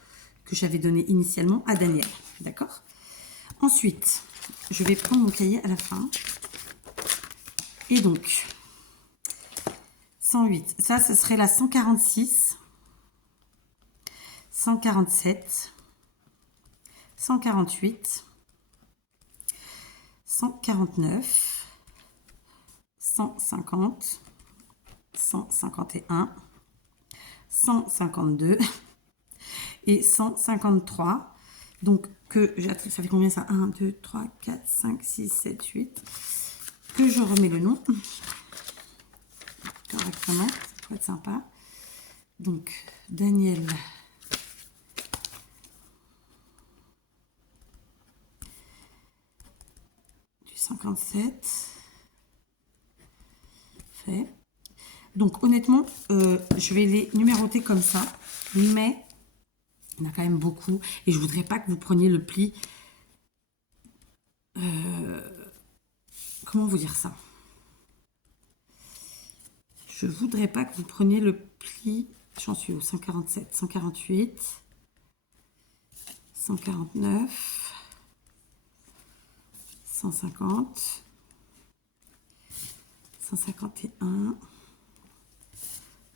que j'avais donné initialement à Daniel. D'accord? Ensuite, je vais prendre mon cahier à la fin. Et donc, 108, ça, ce serait la 146, 147, 148, 149, 150, 151, 152 et 153. Donc, ça fait combien ça? 1, 2, 3, 4, 5, 6, 7, 8. Que je remets le nom correctement, ça pourrait être sympa. Donc, Daniel. Du 57. Fait. Donc, honnêtement, je vais les numéroter comme ça. Mais, il y en a quand même beaucoup. Et je voudrais pas que vous preniez le pli... comment vous dire ça? Je voudrais pas que vous preniez le pli... J'en suis au 147, 148, 149, 150, 151,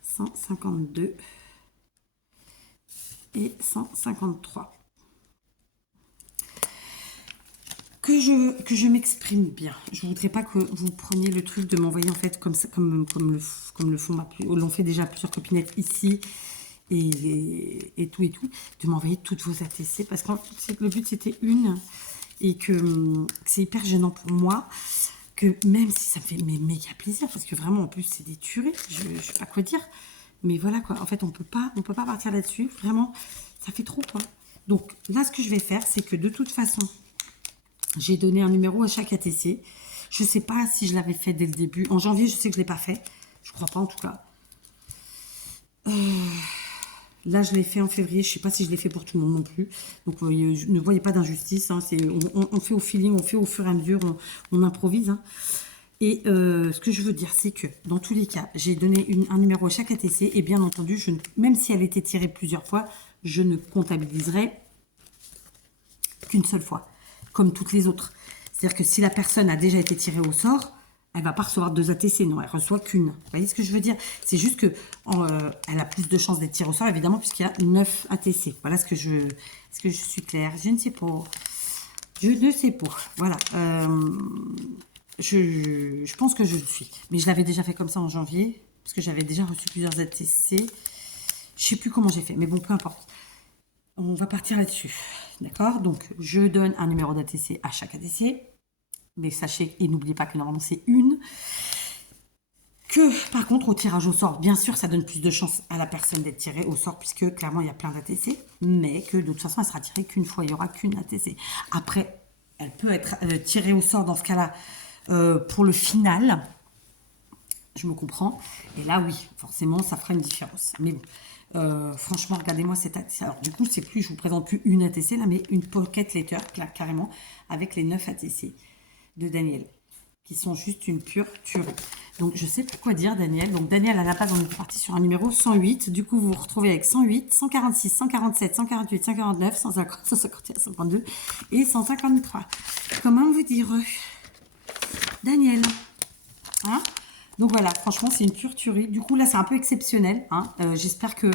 152 et 153. Que je m'exprime bien. Je voudrais pas que vous preniez le truc de m'envoyer en fait comme ça, comme le font l'ont fait déjà plusieurs copinettes ici et tout, de m'envoyer toutes vos ATC parce que le but c'était une et que c'est hyper gênant pour moi, que même si ça me fait méga plaisir parce que vraiment en plus c'est des tueries, je sais pas quoi dire, mais voilà quoi. En fait on peut pas partir là-dessus, vraiment ça fait trop quoi. Donc là ce que je vais faire c'est que de toute façon j'ai donné un numéro à chaque ATC. Je ne sais pas si je l'avais fait dès le début. En janvier, je sais que je ne l'ai pas fait. Je ne crois pas en tout cas. Là, je l'ai fait en février. Je ne sais pas si je l'ai fait pour tout le monde non plus. Donc, ne voyez pas d'injustice. Hein. On fait au feeling, on fait au fur et à mesure, on improvise. Hein. Et ce que je veux dire, c'est que dans tous les cas, j'ai donné un numéro à chaque ATC. Et bien entendu, même si elle était tirée plusieurs fois, je ne comptabiliserai qu'une seule fois, comme toutes les autres. C'est-à-dire que si la personne a déjà été tirée au sort, elle va pas recevoir 2 ATC, non, elle reçoit qu'une. Vous voyez ce que je veux dire? C'est juste que elle a plus de chances d'être tirée au sort, évidemment, puisqu'il y a 9 ATC. Voilà est-ce que je suis claire? Je ne sais pas. Je ne sais pas. Voilà. Je pense que je le suis. Mais je l'avais déjà fait comme ça en janvier, parce que j'avais déjà reçu plusieurs ATC. Je sais plus comment j'ai fait, mais bon, peu importe. On va partir là-dessus. D'accord? Donc, je donne un numéro d'ATC à chaque ATC. Mais sachez, et n'oubliez pas que normalement c'est une. Que, par contre, au tirage au sort, bien sûr, ça donne plus de chance à la personne d'être tirée au sort, puisque clairement, il y a plein d'ATC. Mais que, de toute façon, elle sera tirée qu'une fois. Il n'y aura qu'une ATC. Après, elle peut être tirée au sort dans ce cas-là pour le final. Je me comprends. Et là, oui, forcément, ça fera une différence. Mais bon. Franchement, regardez-moi cette ATC. Alors, du coup, c'est plus, je vous présente plus une ATC là, mais une pocket letter, carrément, avec les 9 ATC de Daniel, qui sont juste une pure tuerie. Donc, je sais pas quoi dire, Daniel. Donc, Daniel, à la base, on est parti sur un numéro 108. Du coup, vous vous retrouvez avec 108, 146, 147, 148, 149, 150, 151, 152 et 153. Comment vous dire, Daniel, hein? Donc voilà, franchement, c'est une pure tuerie. Du coup, là, c'est un peu exceptionnel. Hein. J'espère que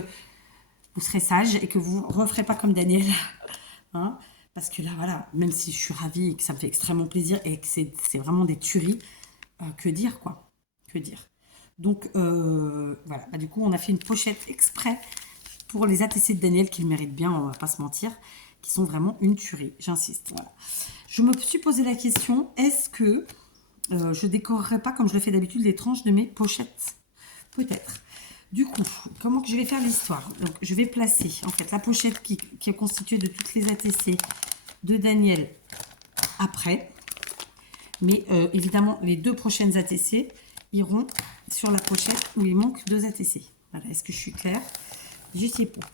vous serez sage et que vous ne referez pas comme Daniel. Hein, parce que là, voilà, même si je suis ravie et que ça me fait extrêmement plaisir et que c'est vraiment des tueries, que dire, quoi. Que dire. Donc, voilà. Bah, du coup, on a fait une pochette exprès pour les ATC de Daniel qui le méritent bien, on va pas se mentir, qui sont vraiment une tuerie, j'insiste. Voilà. Je me suis posé la question, est-ce que je décorerai pas comme je le fais d'habitude les tranches de mes pochettes? Peut-être. Du coup, comment que je vais faire l'histoire? Donc, je vais placer en fait la pochette qui est constituée de toutes les ATC de Daniel après. Mais évidemment, les 2 prochaines ATC iront sur la pochette où il manque 2 ATC. Voilà, est-ce que je suis claire? Je sais pas.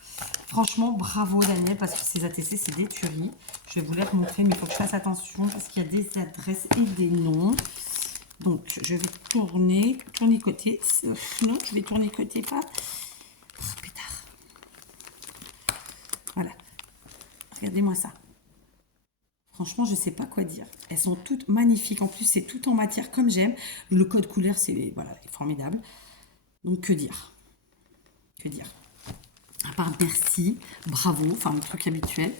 Franchement, bravo Daniel, parce que ces ATC, c'est des tueries. Je vais vous les remontrer, mais il faut que je fasse attention parce qu'il y a des adresses et des noms. Donc, je vais tourner côté. Non, je vais tourner côté pas. Oh, pétard. Voilà. Regardez-moi ça. Franchement, je ne sais pas quoi dire. Elles sont toutes magnifiques. En plus, c'est tout en matière comme j'aime. Le code couleur, c'est voilà, formidable. Donc, que dire? Que dire? À part merci, bravo, enfin le truc habituel.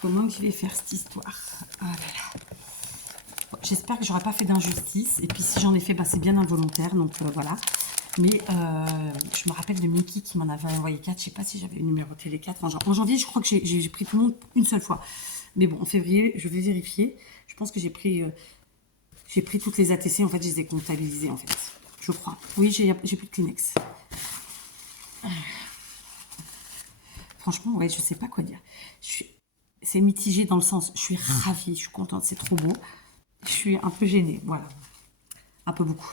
Comment je vais faire cette histoire? Oh là là. Bon, j'espère que j'aurai pas fait d'injustice. Et puis si j'en ai fait, bah, c'est bien involontaire. Donc voilà. Mais je me rappelle de Mickey qui m'en avait envoyé 4. Je sais pas si j'avais numéroté les 4. En janvier, je crois que j'ai pris tout le monde une seule fois. Mais bon, en février, je vais vérifier. Je pense que j'ai pris toutes les ATC. En fait, je les ai comptabilisées, en fait. Je crois. Oui, j'ai plus de Kleenex. Franchement, ouais, je sais pas quoi dire. C'est mitigé dans le sens, je suis ravie, je suis contente, c'est trop beau. Je suis un peu gênée, voilà. Un peu beaucoup.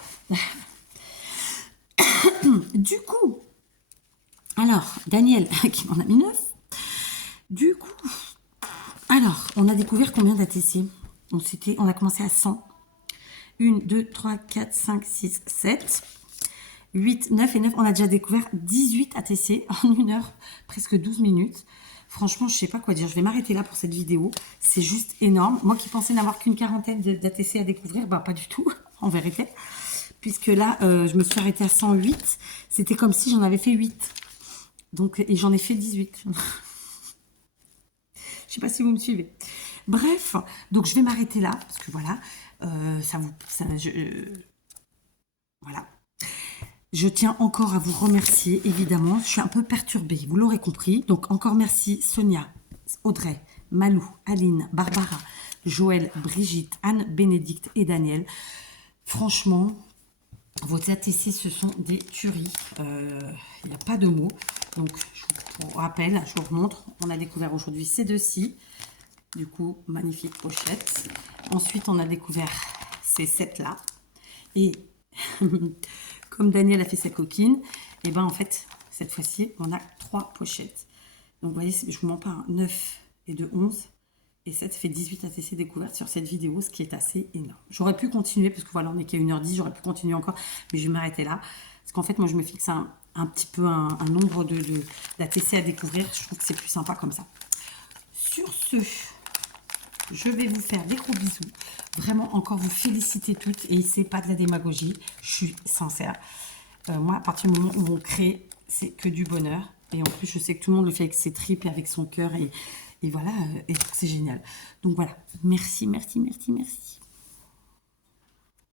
Du coup, alors, Daniel, qui m'en a mis 9. Du coup, alors, on a découvert combien d'ATC? On a commencé à 100. 1, 2, 3, 4, 5, 6, 7. 8, 9 et 9. On a déjà découvert 18 ATC en 1 heure, presque 12 minutes. Franchement, je ne sais pas quoi dire. Je vais m'arrêter là pour cette vidéo. C'est juste énorme. Moi qui pensais n'avoir qu'une quarantaine d'ATC à découvrir, bah pas du tout, en vérité. Puisque là, je me suis arrêtée à 108. C'était comme si j'en avais fait 8. Donc, et j'en ai fait 18. Je ne sais pas si vous me suivez. Bref, donc je vais m'arrêter là. Parce que voilà, voilà. Je tiens encore à vous remercier, évidemment. Je suis un peu perturbée, vous l'aurez compris. Donc, encore merci Sonia, Audrey, Malou, Aline, Barbara, Joël, Brigitte, Anne, Bénédicte et Daniel. Franchement, vos ATC, ce sont des tueries. Il n'y a pas de mots. Donc, je vous rappelle, je vous remontre. On a découvert aujourd'hui ces deux-ci. Du coup, magnifique pochette. Ensuite, on a découvert ces 7-là. Et... comme Daniel a fait sa coquine, et ben en fait, cette fois-ci, on a 3 pochettes. Donc, vous voyez, je ne vous mens pas, hein, 9 et 2, 11. Et 7, ça fait 18 ATC découvertes sur cette vidéo, ce qui est assez énorme. J'aurais pu continuer, parce que voilà, on n'est qu'à 1h10, j'aurais pu continuer encore, mais je vais m'arrêter là. Parce qu'en fait, moi, je me fixe un petit peu un nombre d'ATC à découvrir. Je trouve que c'est plus sympa comme ça. Sur ce, je vais vous faire des gros bisous. Vraiment, encore vous féliciter toutes. Et c'est pas de la démagogie. Je suis sincère. Moi, à partir du moment où on crée, c'est que du bonheur. Et en plus, je sais que tout le monde le fait avec ses tripes et avec son cœur. Et voilà, et c'est génial. Donc voilà. Merci, merci, merci, merci.